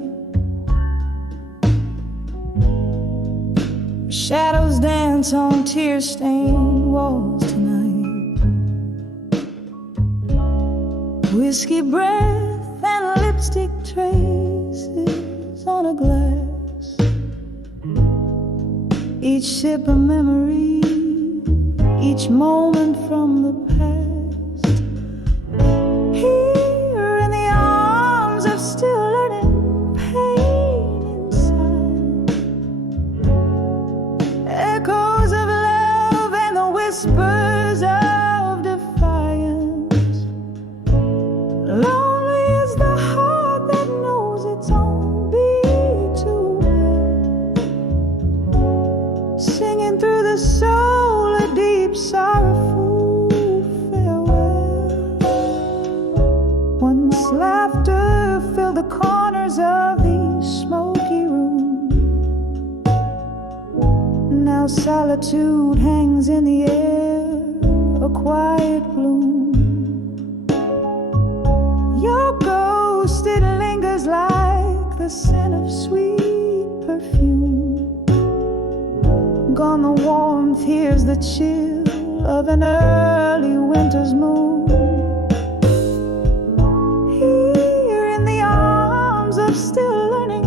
shadows dance on tear-stained walls tonight. Whiskey breath and lipstick traces on a glass, each sip a memory, each moment from the past. Here in the arms of still learning pain inside, echoes of love and the whispers of defiance. Lonely is the heart that knows its own beat too well, singing through the soul a deep sorrowful farewell. Once laughter filled the corners of the smoky room, now solitude hangs in the air, a quiet gloom. Your ghost, it lingers like the scent of sweet perfume. Gone the warmth, here's the chill of an early winter's moon. Here in the arms of still learning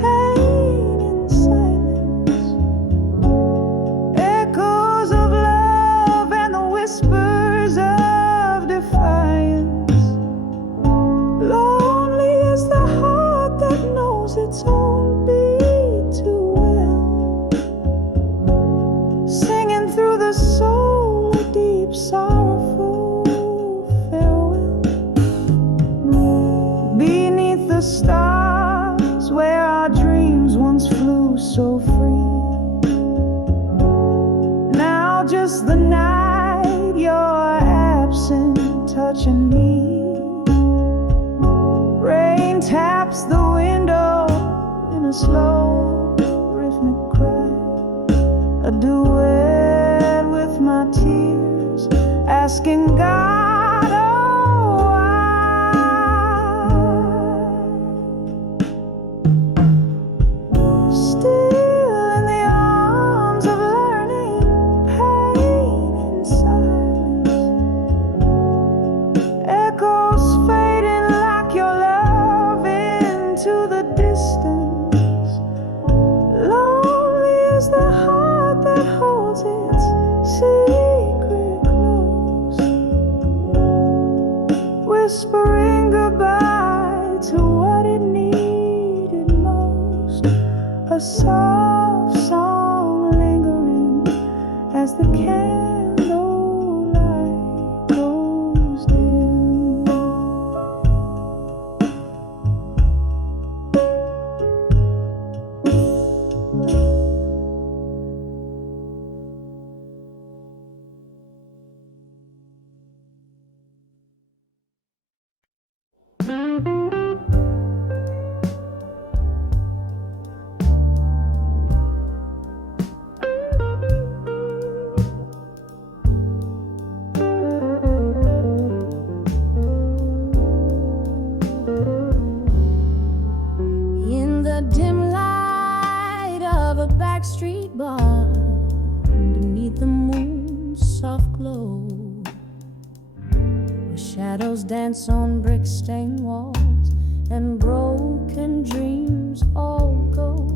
pain in silence, echoes of love and the whispers of defiance. Lonely is the heart that knows its own beat too well, singing through the soul a deep sorrowful farewell. Beneath the stars where our dreams once flew so free, now just the night, you're absent touching me. Rain taps the window in a slow rhythmic cry, a duet with my tears, asking God, oh, why? Still in the arms of learning pain in silence, echoes fading like your love into the distance. Lonely is the heart that holds its secret close, whispering goodbye to what it needed most. A soft song lingering as the candlelight goes dim. In the dim light of a backstreet bar, beneath the moon's soft glow, the shadows dance on brick-stained walls, and broken dreams all go.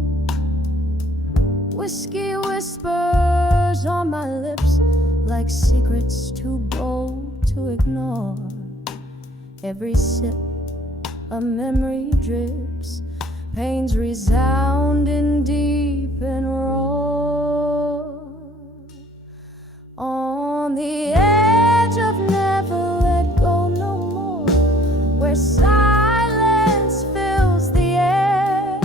Whiskey whispers on my lips like secrets too bold to ignore. Every sip a memory drips, pains resounding deep and raw. On the edge of never let go no more, where silence fills the air,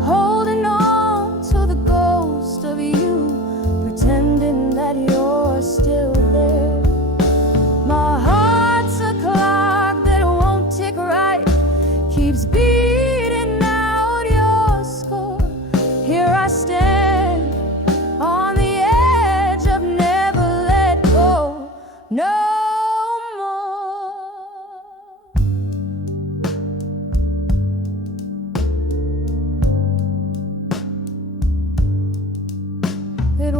holding on to the ghost of you, pretending that you're still there. My heart's a clock that won't tick right, keeps beating out your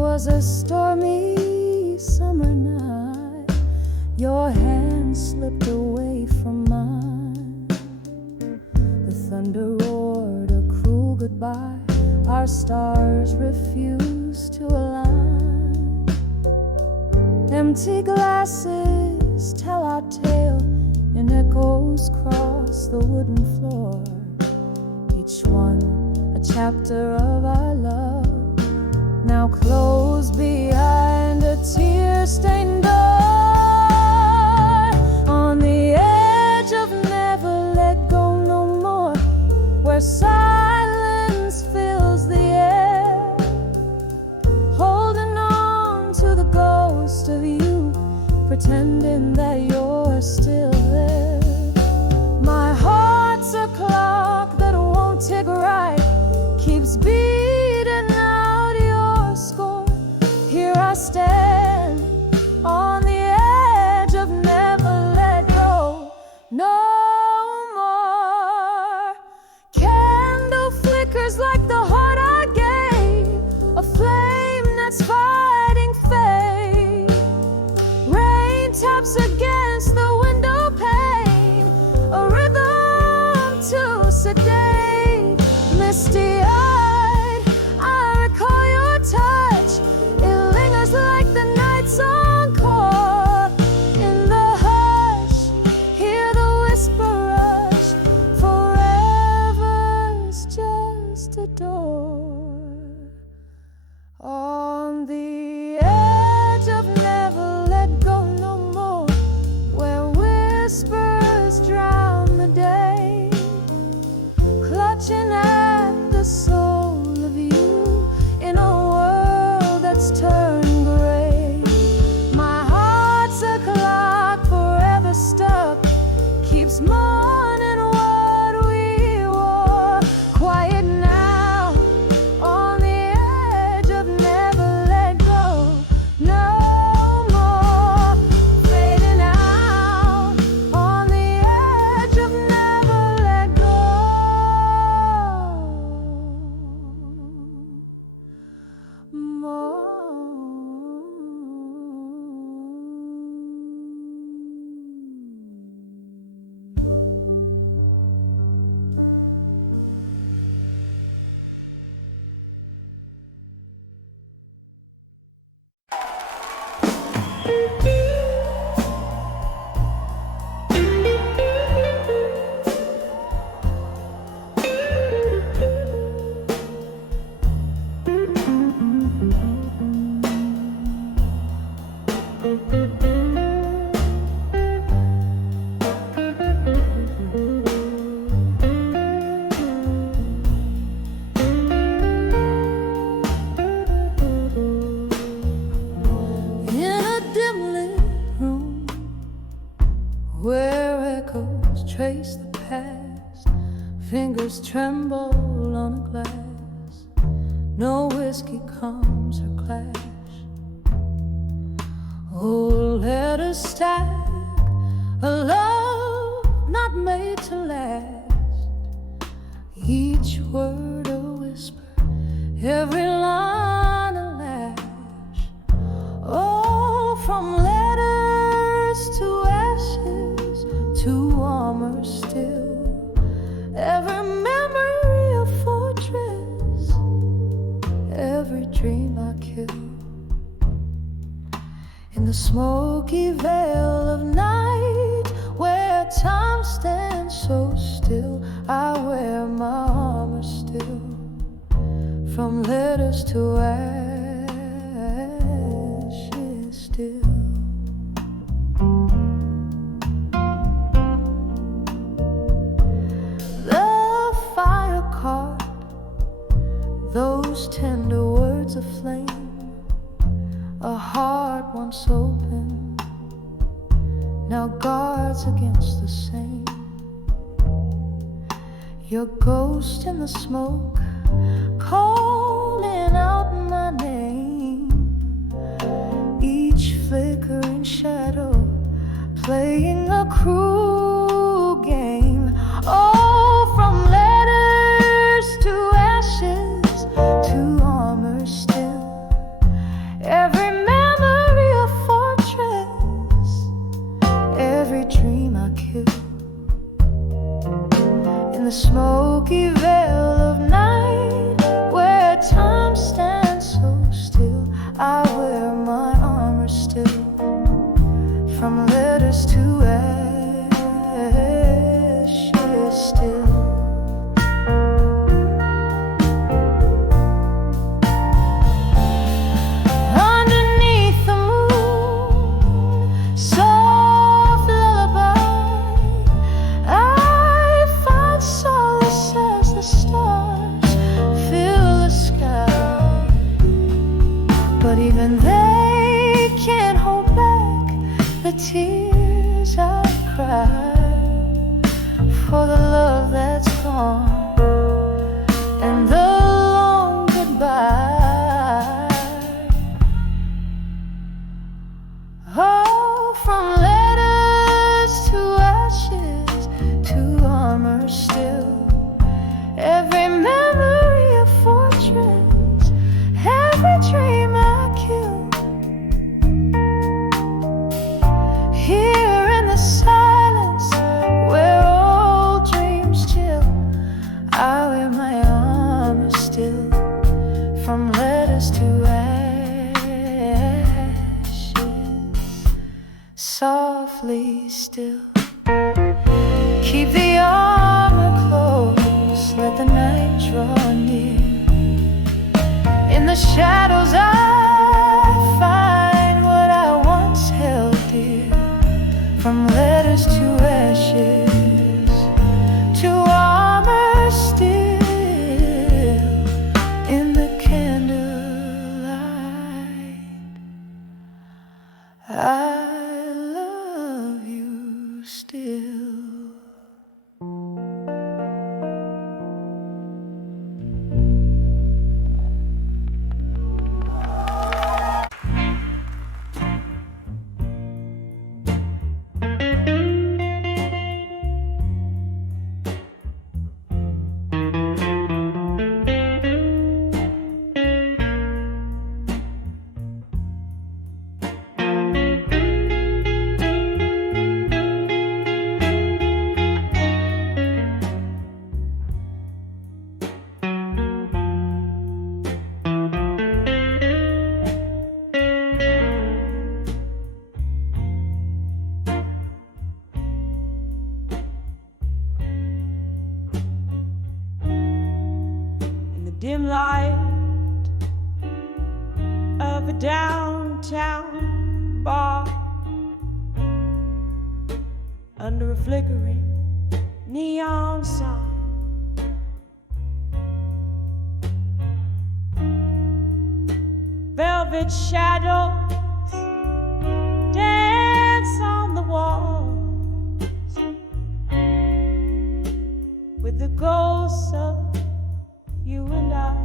was a stormy summer night. Your hand slipped away from mine. The thunder roared a cruel goodbye. Our stars refused to align. Empty glasses tell our tale, and echoes cross the wooden floor. Each one a chapter of our love, now closed behind a tear-stained door. On the edge of never let go no more, where silence fills the air, holding on to the ghost of you, pretending that you're still there. My heart's a clock that won't tick right, keeps beating out your score. Here I stand on the edge of never let go no more. Candle flickers like the heart I gave, a flame that's fighting fate. Rain taps against the window pane, a rhythm to sedate. Misty-eyed, I recall your touch. It lingers like the night song caught in the hush. Hear the whisper rush. Forever's just a door. On the edge of never let go no more, where whispers drown the day, clutching at the soul of you in a world that's turned gray. My heart's a clock forever stuck, keeps mourning what we wore. Quiet now, on the edge of never let go no more. Fading out, on the edge of never let go more. In a dim lit room where echoes trace the past, fingers tremble on a glass. No whiskey comes or clash. Old letters stack, a love not made to last. Each word a whisper, every line a lash. Oh, from letters to ashes, to warmer still. Every memory a fortress, every dream I kill. In the smoky veil of night, where time stands so still, I wear my armor still. From letters to ashes still. The fire caught those tender words of flame, a heart once open, now guards against the same. Your ghost in the smoke, calling out my name. Each flickering shadow, playing a cruel game. Oh, from letters to ashes, to armor still. but even they can't hold back the tears I cried for the love that's gone and the long goodbye. Oh, from letters to ashes to armor still, every memory a fortress, every dream I kill. Here in the silence where old dreams chill, I wear my armor still, from letters to ashes, softly still. Keep the armor close, let the night draw near. In the shadows I find what I once held dear, from letters to ashes to armor still. In the candlelight, I love you still. Dim light of a downtown bar, under a flickering neon sign, velvet shadows dance on the walls with the ghosts of you and I.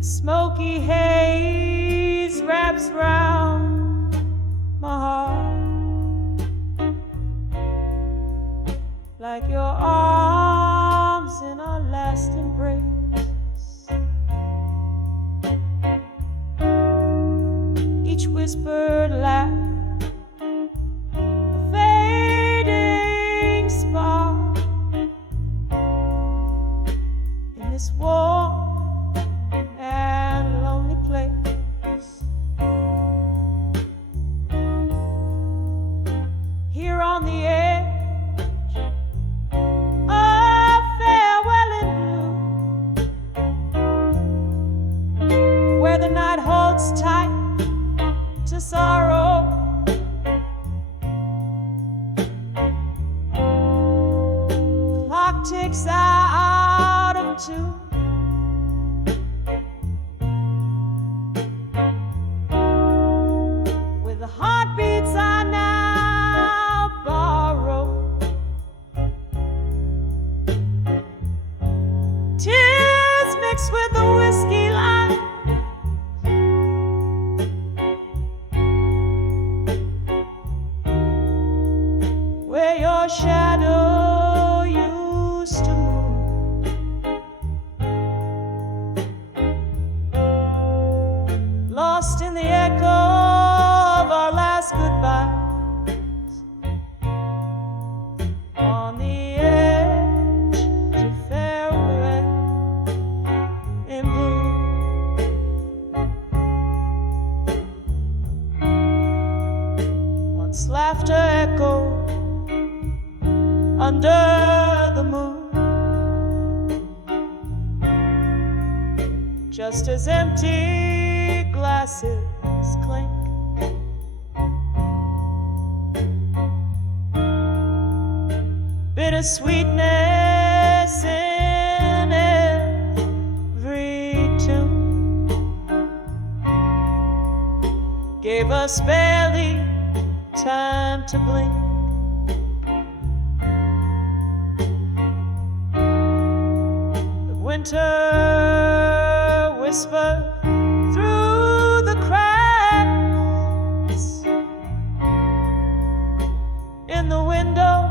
Smoky haze wraps round my heart, like your arms in our last embrace. Each whispered laugh, this warm and lonely place. Here on the edge of farewell in blue, where the night holds tight to sorrow, clock ticks out of tune. With the heartbeats I now borrow, tears mixed with the whiskey line, where your shadow used to move, lost in the echo of our last goodbyes, on the edge to farewell in blue. Once laughter echoed under the moon, just as empty glasses clink. Bitter sweetness in air, gave us barely time to blink. The winter whispered through the cracks in the window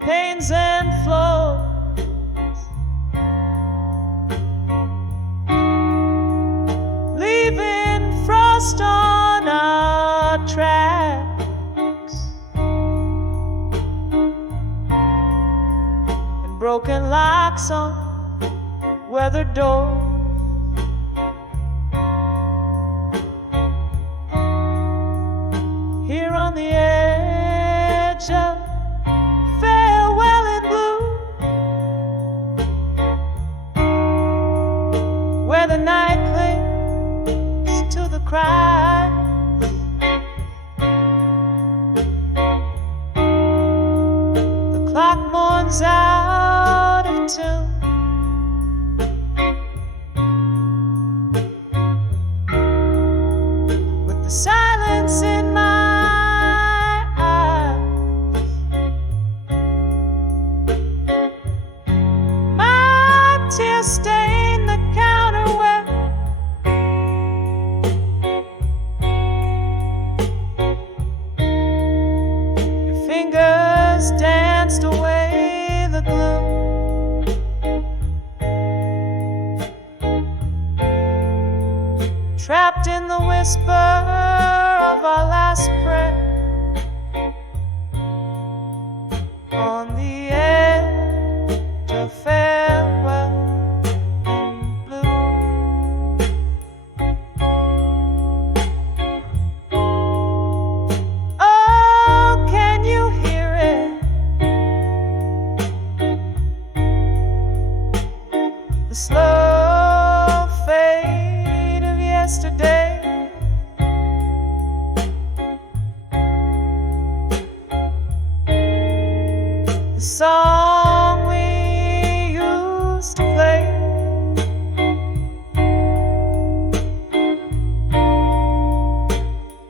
panes and floors. Leaving frost on our tracks and broken locks on weathered doors. Here on the edge of farewell in blue, where the night clings to the cry, the clock mourns out of tune. With the silence in my eyes, my tears stain the counterware. Your fingers danced away the glue. Trapped in the whisper of our last prayer on the edge of farewell in blue. Oh, can you hear it? The slow fade of yesterday. The song we used to play.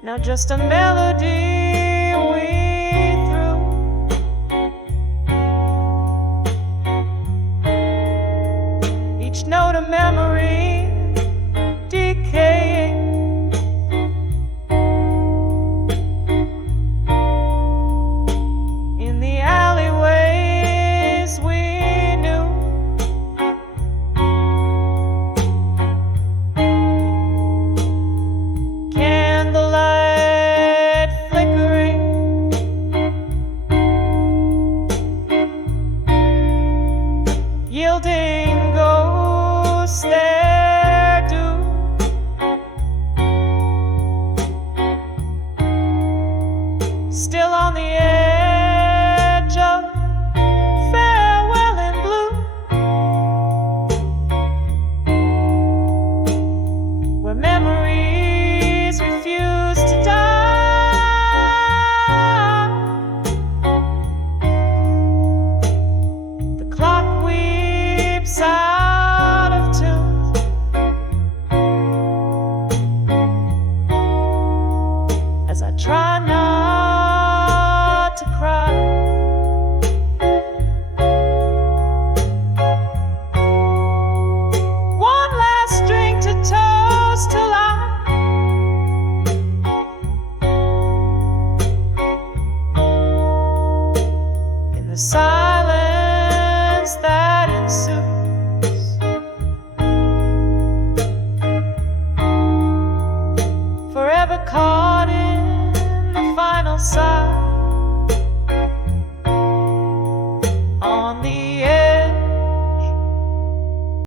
Now just a melody we threw. Each note a memory decaying. In the alleyways we knew. Candlelight flickering, yielding